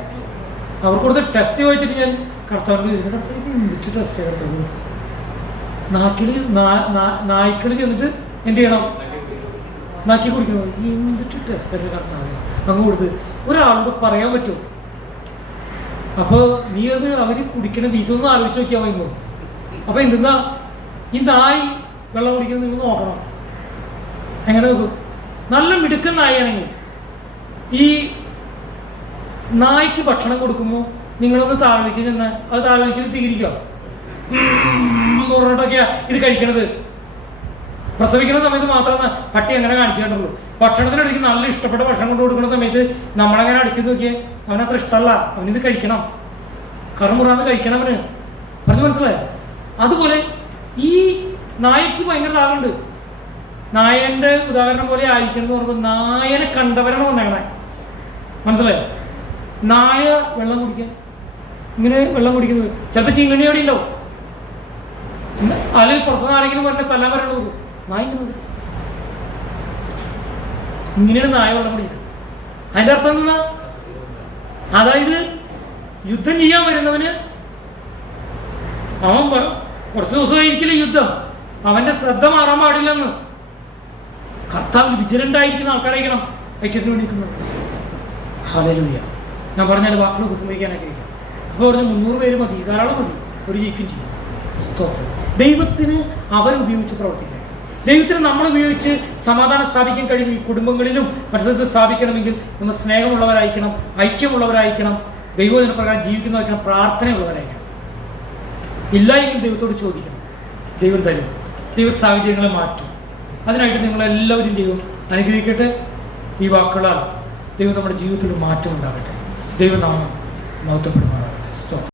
അവർക്ക് കൊടുത്ത് ടെസ്റ്റ് ചോദിച്ചിട്ട് ഞാൻ കർത്താവിൻ്റെ ചോദിച്ചിട്ട് കർത്താവ് ഇത് എന്തിട്ട് ടെസ്റ്റ് കർത്താവ് കൊടുത്ത്? നായ്ക്കൾ ചെന്നിട്ട് എന്ത് ചെയ്യണം? നാക്കി കുടിക്കണം. എന്തിട്ട് ടെസ്റ്റ് അല്ലേ കർത്താവ് അങ്ങ് കൊടുത്ത്? ഒരാളോട് പറയാൻ പറ്റും. അപ്പോൾ നീ അത് അവർ കുടിക്കണ വീതൊന്നും ആലോചിച്ച് നോക്കിയാൽ മതി. അപ്പോൾ എന്തെന്നാ ഈ നായ് വെള്ളം കുടിക്കുന്നത് നിങ്ങൾ നോക്കണം. എങ്ങനെ നോക്കും? നല്ല മിടുക്കൻ നായാണെങ്കിൽ ഈ നായ്ക്ക് ഭക്ഷണം കൊടുക്കുമ്പോൾ നിങ്ങളൊന്ന് താഴ്വയ്ക്ക് ചെന്ന് അത് താഴ്വയ്ക്ക് സ്വീകരിക്കുക എന്ന് പറഞ്ഞിട്ടൊക്കെയാ ഇത് കഴിക്കണത്. പ്രസവിക്കുന്ന സമയത്ത് മാത്രമേ പട്ടി അങ്ങനെ കാണിച്ചിട്ടുള്ളൂ. ഭക്ഷണത്തിനിടയ്ക്ക് നല്ല ഇഷ്ടപ്പെട്ട ഭക്ഷണം കൊണ്ട് കൊടുക്കുന്ന സമയത്ത് നമ്മളങ്ങനെ അടിച്ചു നോക്കിയേ അവനത്ര ഇഷ്ടമല്ല, അവനിത് കഴിക്കണം, കറുമുറാന്ന് കഴിക്കണം അവന്. പറഞ്ഞു മനസ്സിലായോ? അതുപോലെ ഈ നായക്ക് ഭയങ്കര ദാഹമുണ്ട്. നായന്റെ ഉദാഹരണം പോലെ ആയിരിക്കണം എന്ന് പറയുമ്പോൾ നായനെ കണ്ടവരാണ് വന്നേക്കണേ. മനസ്സിലായോ? നായ വെള്ളം കുടിക്കാൻ ഇങ്ങനെ വെള്ളം കുടിക്കുന്നത് ചിലപ്പോൾ ചീങ്കണ്ണി അവിടെ ഉണ്ടാവും. അല്ലെങ്കിൽ പുറത്തുനിന്ന് ആരെങ്കിലും പറഞ്ഞ തല്ലാൻ വരണത് നായ ഇങ്ങനെ. ഇങ്ങനെയാണ് നായ വെള്ളം കുടിക്കുന്നത്. അതിൻ്റെ അർത്ഥം എന്താ? അതായത് യുദ്ധം ചെയ്യാൻ വരുന്നവന് അവൻ കുറച്ച് ദിവസമായിരിക്കില്ല യുദ്ധം, അവന്റെ ശ്രദ്ധ മാറാൻ പാടില്ലെന്ന്. കർത്താവ് വിജിലന്റ് ആയിരിക്കുന്ന ആൾക്കാരായിരിക്കണം ഐക്യത്തിന് വേണ്ടി നിൽക്കുന്നത്. ഹല്ലേലൂയ. ഞാൻ പറഞ്ഞാൽ വാക്കുകൾ ഉപസംഹരിക്കാൻ ആഗ്രഹിക്കാം. അപ്പോൾ പറഞ്ഞ 300 പേര് മതി, ധാരാളം മതി, ഒരു ജയിക്കും ചെയ്യും. സ്തോത്രം. ദൈവത്തിന് അവരുപയോഗിച്ച് പ്രവർത്തിക്കണം. ദൈവത്തിന് നമ്മൾ ഉപയോഗിച്ച് സമാധാനം സ്ഥാപിക്കാൻ കഴിയും. ഈ കുടുംബങ്ങളിലും മറ്റു സ്ഥാപിക്കണമെങ്കിൽ നമ്മൾ സ്നേഹമുള്ളവരായിരിക്കണം, ഐക്യമുള്ളവരായിരിക്കണം, ദൈവത്തിന് പ്രകാരം ജീവിക്കുന്നവരായിരിക്കണം, പ്രാർത്ഥനയുള്ളവരായിരിക്കണം. ഇല്ല എങ്കിൽ ദൈവത്തോട് ചോദിക്കണം, ദൈവം തരും. ദൈവ സാഹചര്യങ്ങളെ മാറ്റും. അതിനായിട്ട് നിങ്ങളെല്ലാവരും ദൈവം അനുഗ്രഹിക്കട്ടെ. ഈ വാക്കുകളാൽ ദൈവം നമ്മുടെ ജീവിതത്തിൽ മാറ്റം ഉണ്ടാകട്ടെ. ദൈവനാമം മഹത്വപ്പെടുമാറാകട്ടെ. സ്തോത്രം.